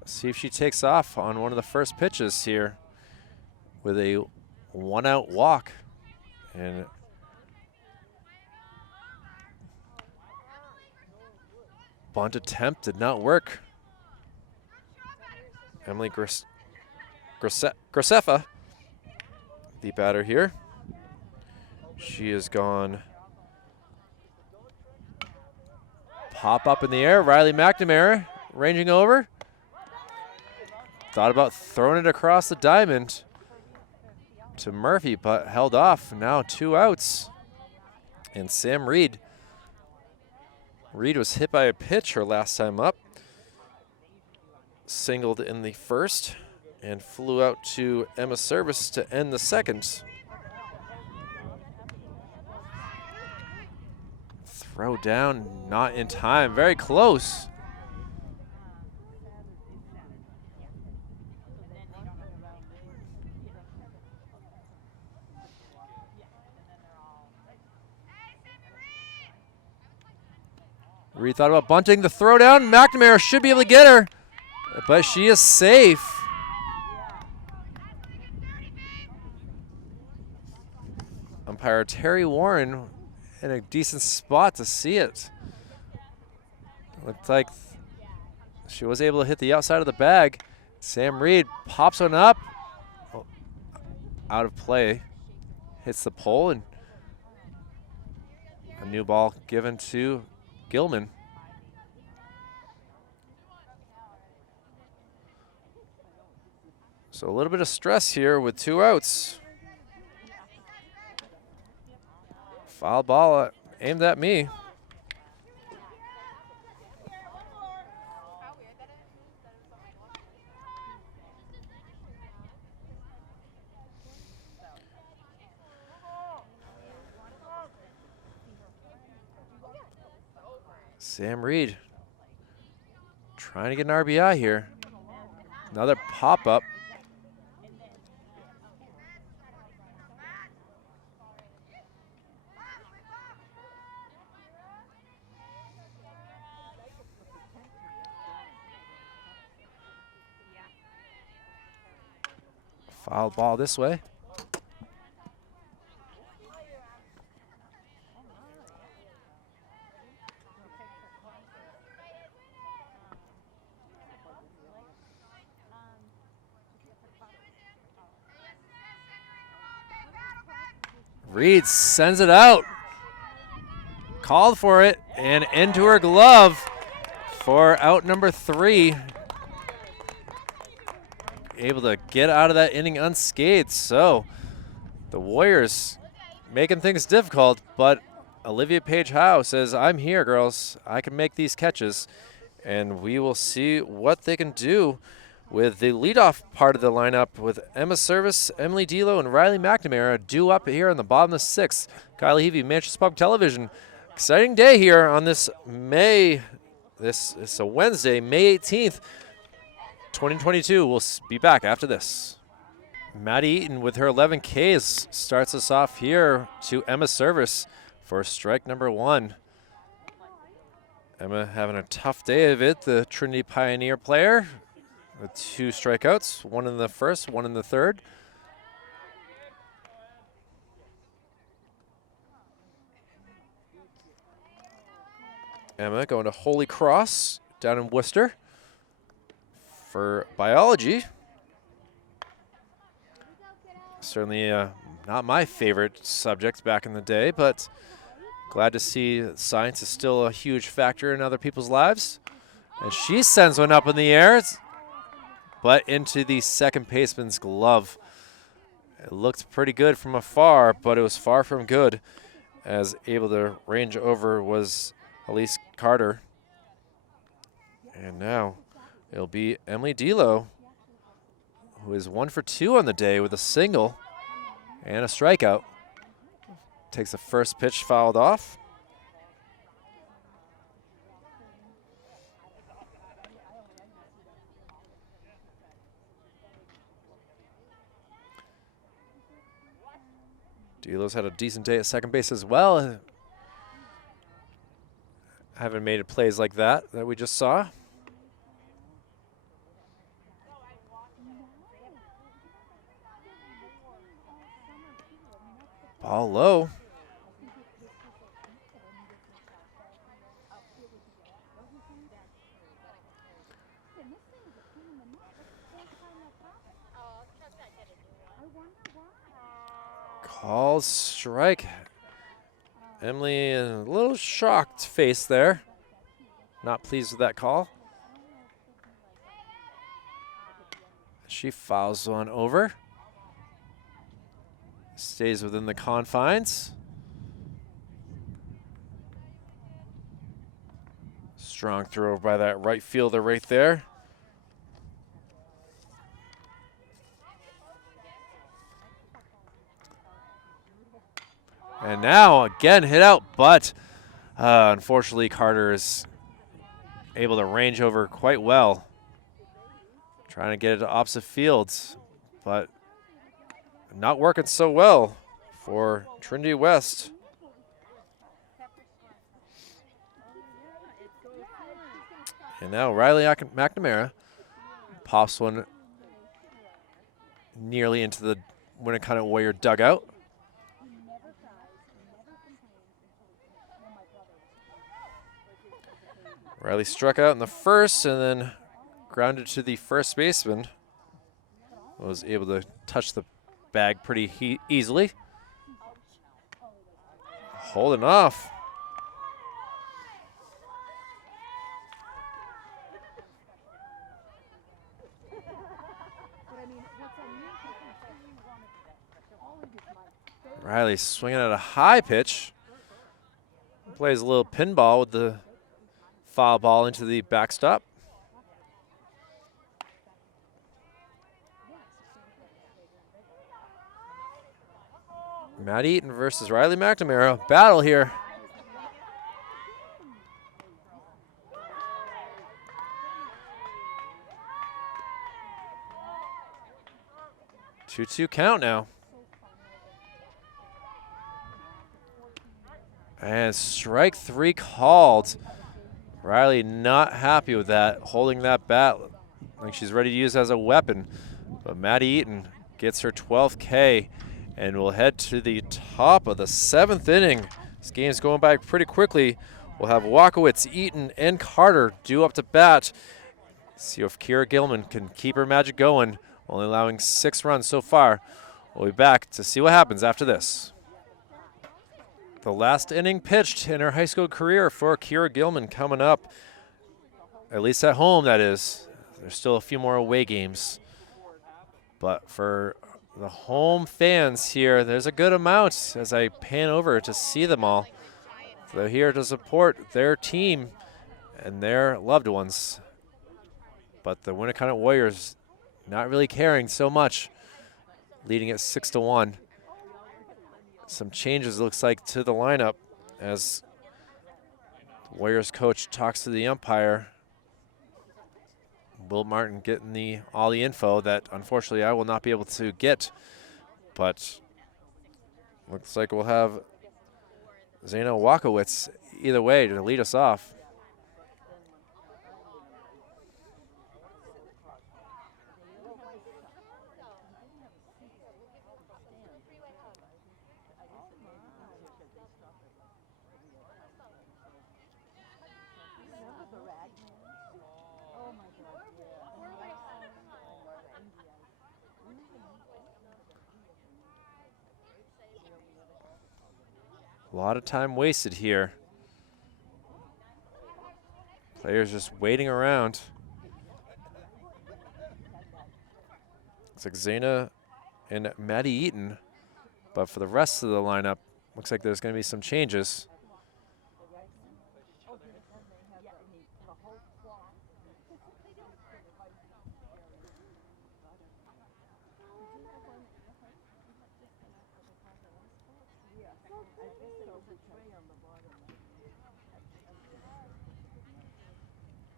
Let's see if she takes off on one of the first pitches here with a 1-out walk. And bunt attempt did not work. Emily Grossefa, the batter here. She has gone pop up in the air. Riley McNamara ranging over. Thought about throwing it across the diamond to Murphy, but held off. Now 2 outs. And Sam Reed. Reed was hit by a pitch her last time up. Singled in the 1st and flew out to Emma Service to end the 2nd. Throw down, not in time, very close. Reed thought about bunting the throw down. McNamara should be able to get her, but she is safe. Umpire Terry Warren in a decent spot to see it. Looked like she was able to hit the outside of the bag. Sam Reed pops one up. Oh, out of play. Hits the pole, and a new ball given to Gilman. So a little bit of stress here with 2 outs. Foul ball aimed at me. Sam Reed trying to get an RBI here. Another pop-up. Foul ball this way. Reed sends it out. Called for it and into her glove for out number 3. Able to get out of that inning unscathed. So the Warriors making things difficult, but Olivia Page Howe says, I'm here, girls. I can make these catches. And we will see what they can do with the leadoff part of the lineup with Emma Service, Emily Delo, and Riley McNamara due up here on the bottom of the 6th. Kyle Heavey, Manchester Public Television. Exciting day here on this this is a Wednesday, May 18th, 2022. We'll be back after this. Maddie Eaton with her 11 Ks starts us off here to Emma Service for strike number 1. Emma having a tough day of it, the Trinity Pioneer player, with 2 strikeouts, 1 in the first, 1 in the third. Emma going to Holy Cross down in Worcester for biology. Certainly not my favorite subject back in the day, but glad to see science is still a huge factor in other people's lives. And she sends one up in the air, but into the second baseman's glove. It looked pretty good from afar, but it was far from good, as able to range over was Elise Carter. And now it'll be Emily Delo, who is 1 for 2 on the day with a single and a strikeout. Takes the first pitch fouled off. Delo's had a decent day at second base as well. Haven't made plays like that we just saw. Ball low. Calls strike. Emily in a little shocked face there. Not pleased with that call. She fouls one over. Stays within the confines. Strong throw by that right fielder right there. And now again hit out, but unfortunately Carter is able to range over quite well. Trying to get it to opposite fields, but not working so well for Trinity West. And now Riley McNamara pops one nearly into the Winnacunnet Warrior dugout. Riley struck out in the first and then grounded to the first baseman. Was able to touch the bag pretty easily. Holding off. Riley swinging at a high pitch. Plays a little pinball with the foul ball into the backstop. Matt Eaton versus Riley McNamara. Battle here. Two-two count now. And strike 3 called. Riley not happy with that, holding that bat like she's ready to use as a weapon. But Maddie Eaton gets her 12th K, and we'll head to the top of the 7th inning. This game's going by pretty quickly. We'll have Winnacunnet, Eaton, and Carter due up to bat. See if Kira Gilman can keep her magic going, only allowing 6 runs so far. We'll be back to see what happens after this. The last inning pitched in her high school career for Kira Gilman coming up, at least at home, that is. There's still a few more away games. But for the home fans here, there's a good amount as I pan over to see them all. They're here to support their team and their loved ones. But the Winnacunnet Warriors not really caring so much, leading at 6-1. Some changes, looks like, to the lineup as the Warriors coach talks to the umpire. Will Martin getting all the info that unfortunately I will not be able to get, but looks like we'll have Zena Winnacunnet either way to lead us off. A lot of time wasted here. Players just waiting around. Looks like Zena and Maddie Eaton, but for the rest of the lineup, looks like there's going to be some changes.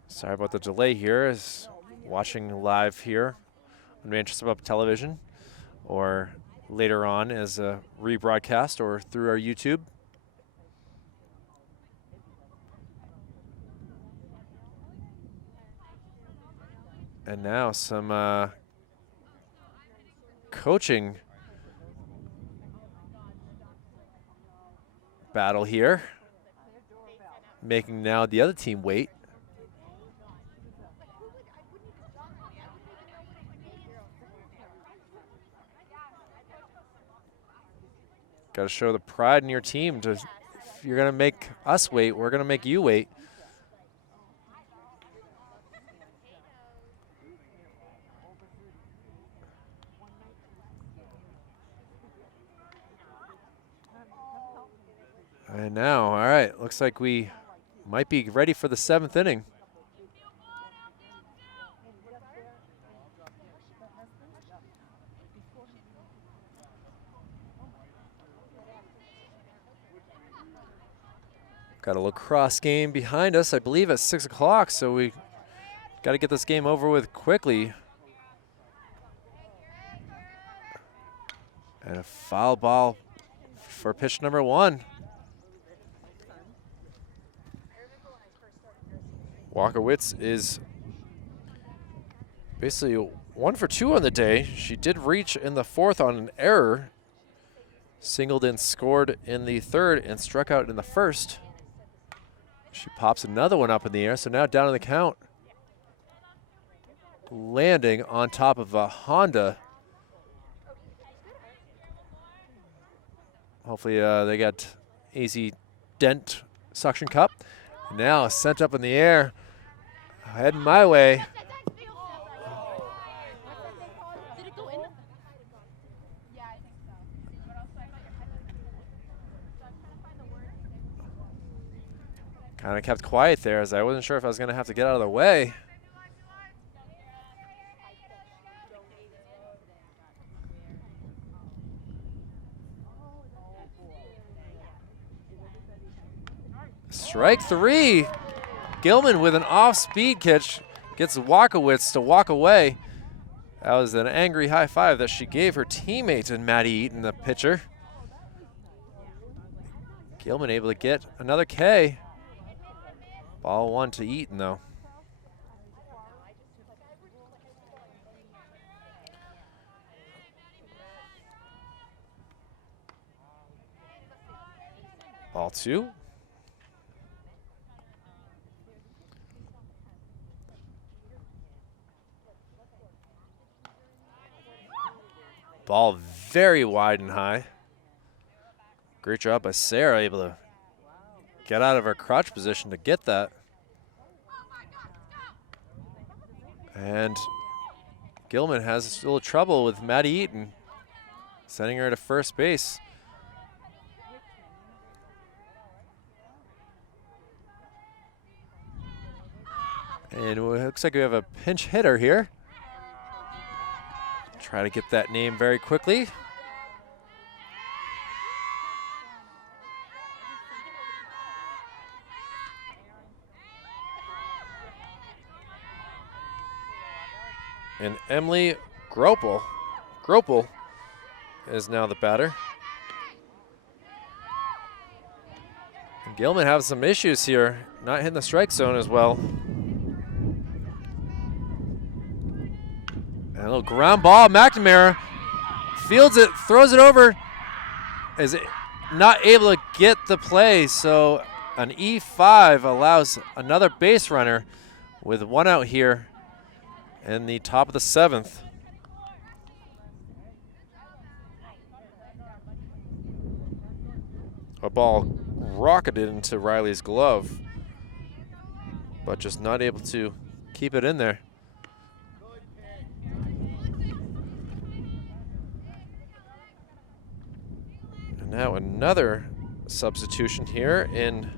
Sorry about the delay here, as watching live here on Manchester Pub Television, or later on as a rebroadcast or through our YouTube. And now some coaching battle here, making now the other team wait. Got to show the pride in your team. If you're going to make us wait, we're going to make you wait. And now, all right, looks like we might be ready for the 7th inning. Got a lacrosse game behind us, I believe, at 6 o'clock, so we got to get this game over with quickly. And a foul ball for pitch number 1. Winnacunnet is basically 1 for 2 on the day. She did reach in the 4th on an error. Singled and scored in the 3rd and struck out in the 1st. She pops another one up in the air, so now down in the count. Landing on top of a Honda. Hopefully they got easy dent suction cup. Now sent up in the air, heading my way. Kind of kept quiet there as I wasn't sure if I was going to have to get out of the way. Strike 3. Gilman with an off-speed catch gets Winnacunnet to walk away. That was an angry high five that she gave her teammate and Maddie Eaton, the pitcher. Gilman able to get another K. Ball 1 to Eaton, though. Ball 2. Ball very wide and high. Great job by Sarah, able to get out of her crouch position to get that. And Gilman has a little trouble with Maddie Eaton, sending her to first base. And it looks like we have a pinch hitter here. Try to get that name very quickly. And Emily Gropel is now the batter. And Gilman has some issues here, not hitting the strike zone as well. And a little ground ball, McNamara fields it, throws it over, is not able to get the play, so an E5 allows another base runner with one out here in the top of the 7th. A ball rocketed into Riley's glove, but just not able to keep it in there. And now another substitution here in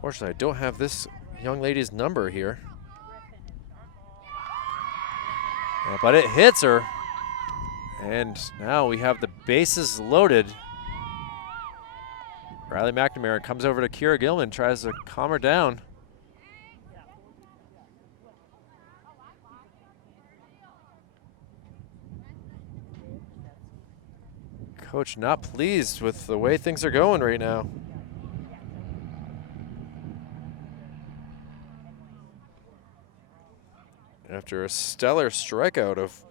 Fortunately, I don't have this young lady's number here. But it hits her. And now we have the bases loaded. Riley McNamara comes over to Kira Gilman, tries to calm her down. Coach not pleased with the way things are going right now. After a stellar strikeout of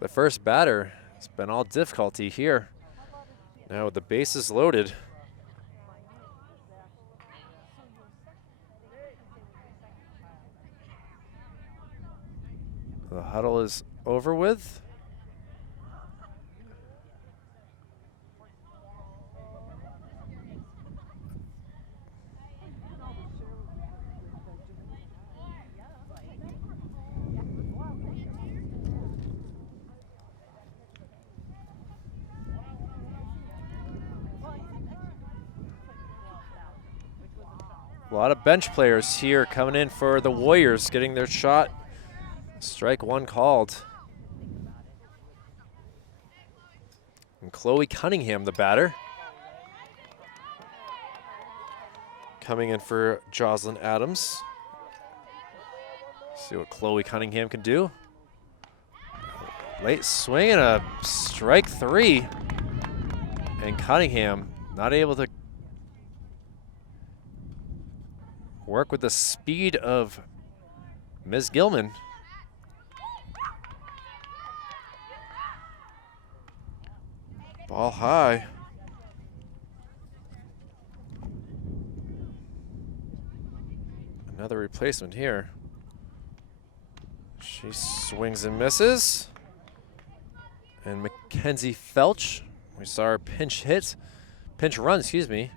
the first batter, it's been all difficulty here. Now with the bases loaded. The huddle is over with. A lot of bench players here coming in for the Warriors, getting their shot. Strike one called. And Chloe Cunningham, the batter. Coming in for Jocelyn Adams. See what Chloe Cunningham can do. Late swing and a strike 3. And Cunningham not able to work with the speed of Ms. Gilman. Ball high. Another replacement here. She swings and misses. And Mackenzie Felch, we saw her pinch run, excuse me.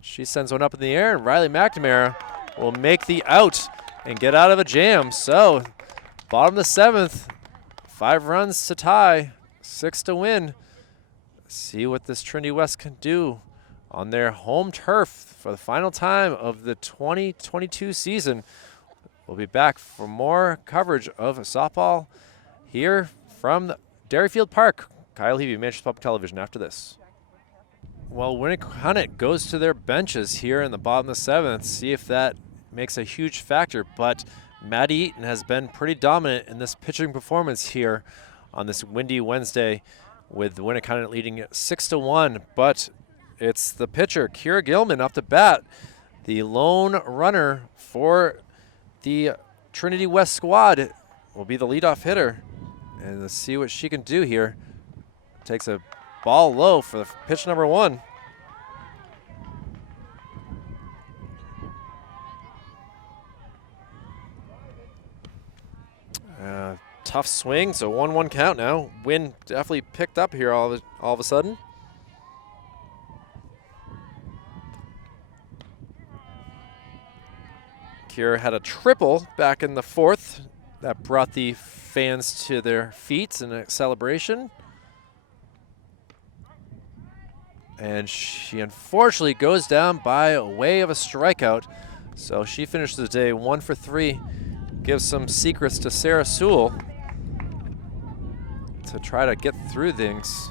She sends one up in the air, and Riley McNamara will make the out and get out of a jam. So, bottom of the 7th, 5 runs to tie, 6 to win. See what this Trinity West can do on their home turf for the final time of the 2022 season. We'll be back for more coverage of softball here from Dairyfield Park. Kyle Levy, Manchester Public Television, after this. Well, Winnacunnet goes to their benches here in the bottom of the 7th. See if that makes a huge factor. But Maddie Eaton has been pretty dominant in this pitching performance here on this windy Wednesday, with Winnacunnet leading 6-1. But it's the pitcher, Kira Gilman, up to bat, the lone runner for the Trinity West squad will be the leadoff hitter. And let's see what she can do here. Takes a ball low for the pitch number 1. Tough swing, so 1-1 count now. Win definitely picked up here all of a sudden. Kira had a triple back in the 4th that brought the fans to their feet in a celebration. And she unfortunately goes down by way of a strikeout. So she finished the day 1 for 3. Gives some secrets to Sarah Sewell to try to get through things.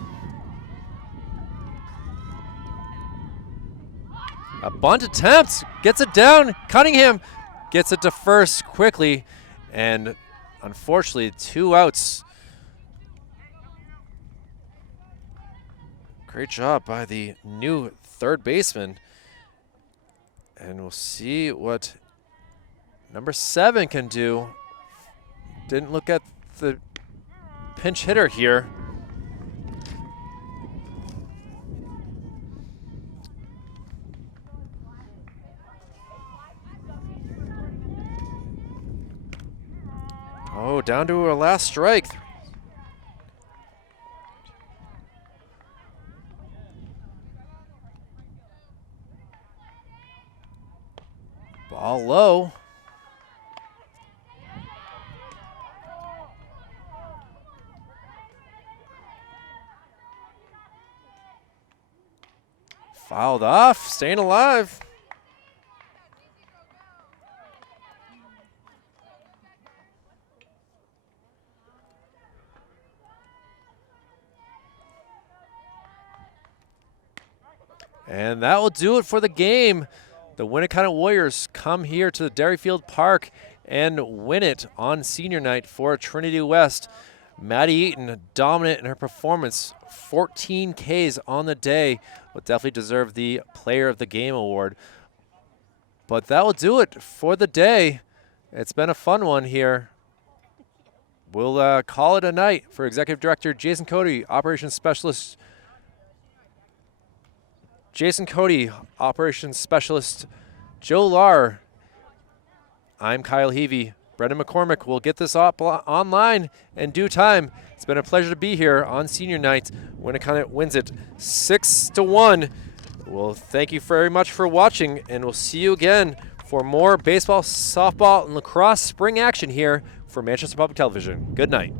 A bunt attempt, gets it down. Cunningham gets it to first quickly, and unfortunately 2 outs. Great job by the new 3rd baseman. And we'll see what number 7 can do. Didn't look at the pinch hitter here. Oh, down to her last strike. Ball low. Fouled off, staying alive. And that will do it for the game. The Winnacunnet Warriors come here to the Derryfield Park and win it on senior night for Trinity West. Maddie Eaton dominant in her performance, 14 Ks on the day, will definitely deserve the Player of the Game award. But that will do it for the day. It's been a fun one here. We'll call it a night for Executive Director Jason Cody, Operations Specialist Joe Lahr. I'm Kyle Heavey. Brendan McCormick will get this up online in due time. It's been a pleasure to be here on senior night. Winnacunnet wins it 6-1. Well, thank you very much for watching, and we'll see you again for more baseball, softball, and lacrosse spring action here for Manchester Public Television. Good night.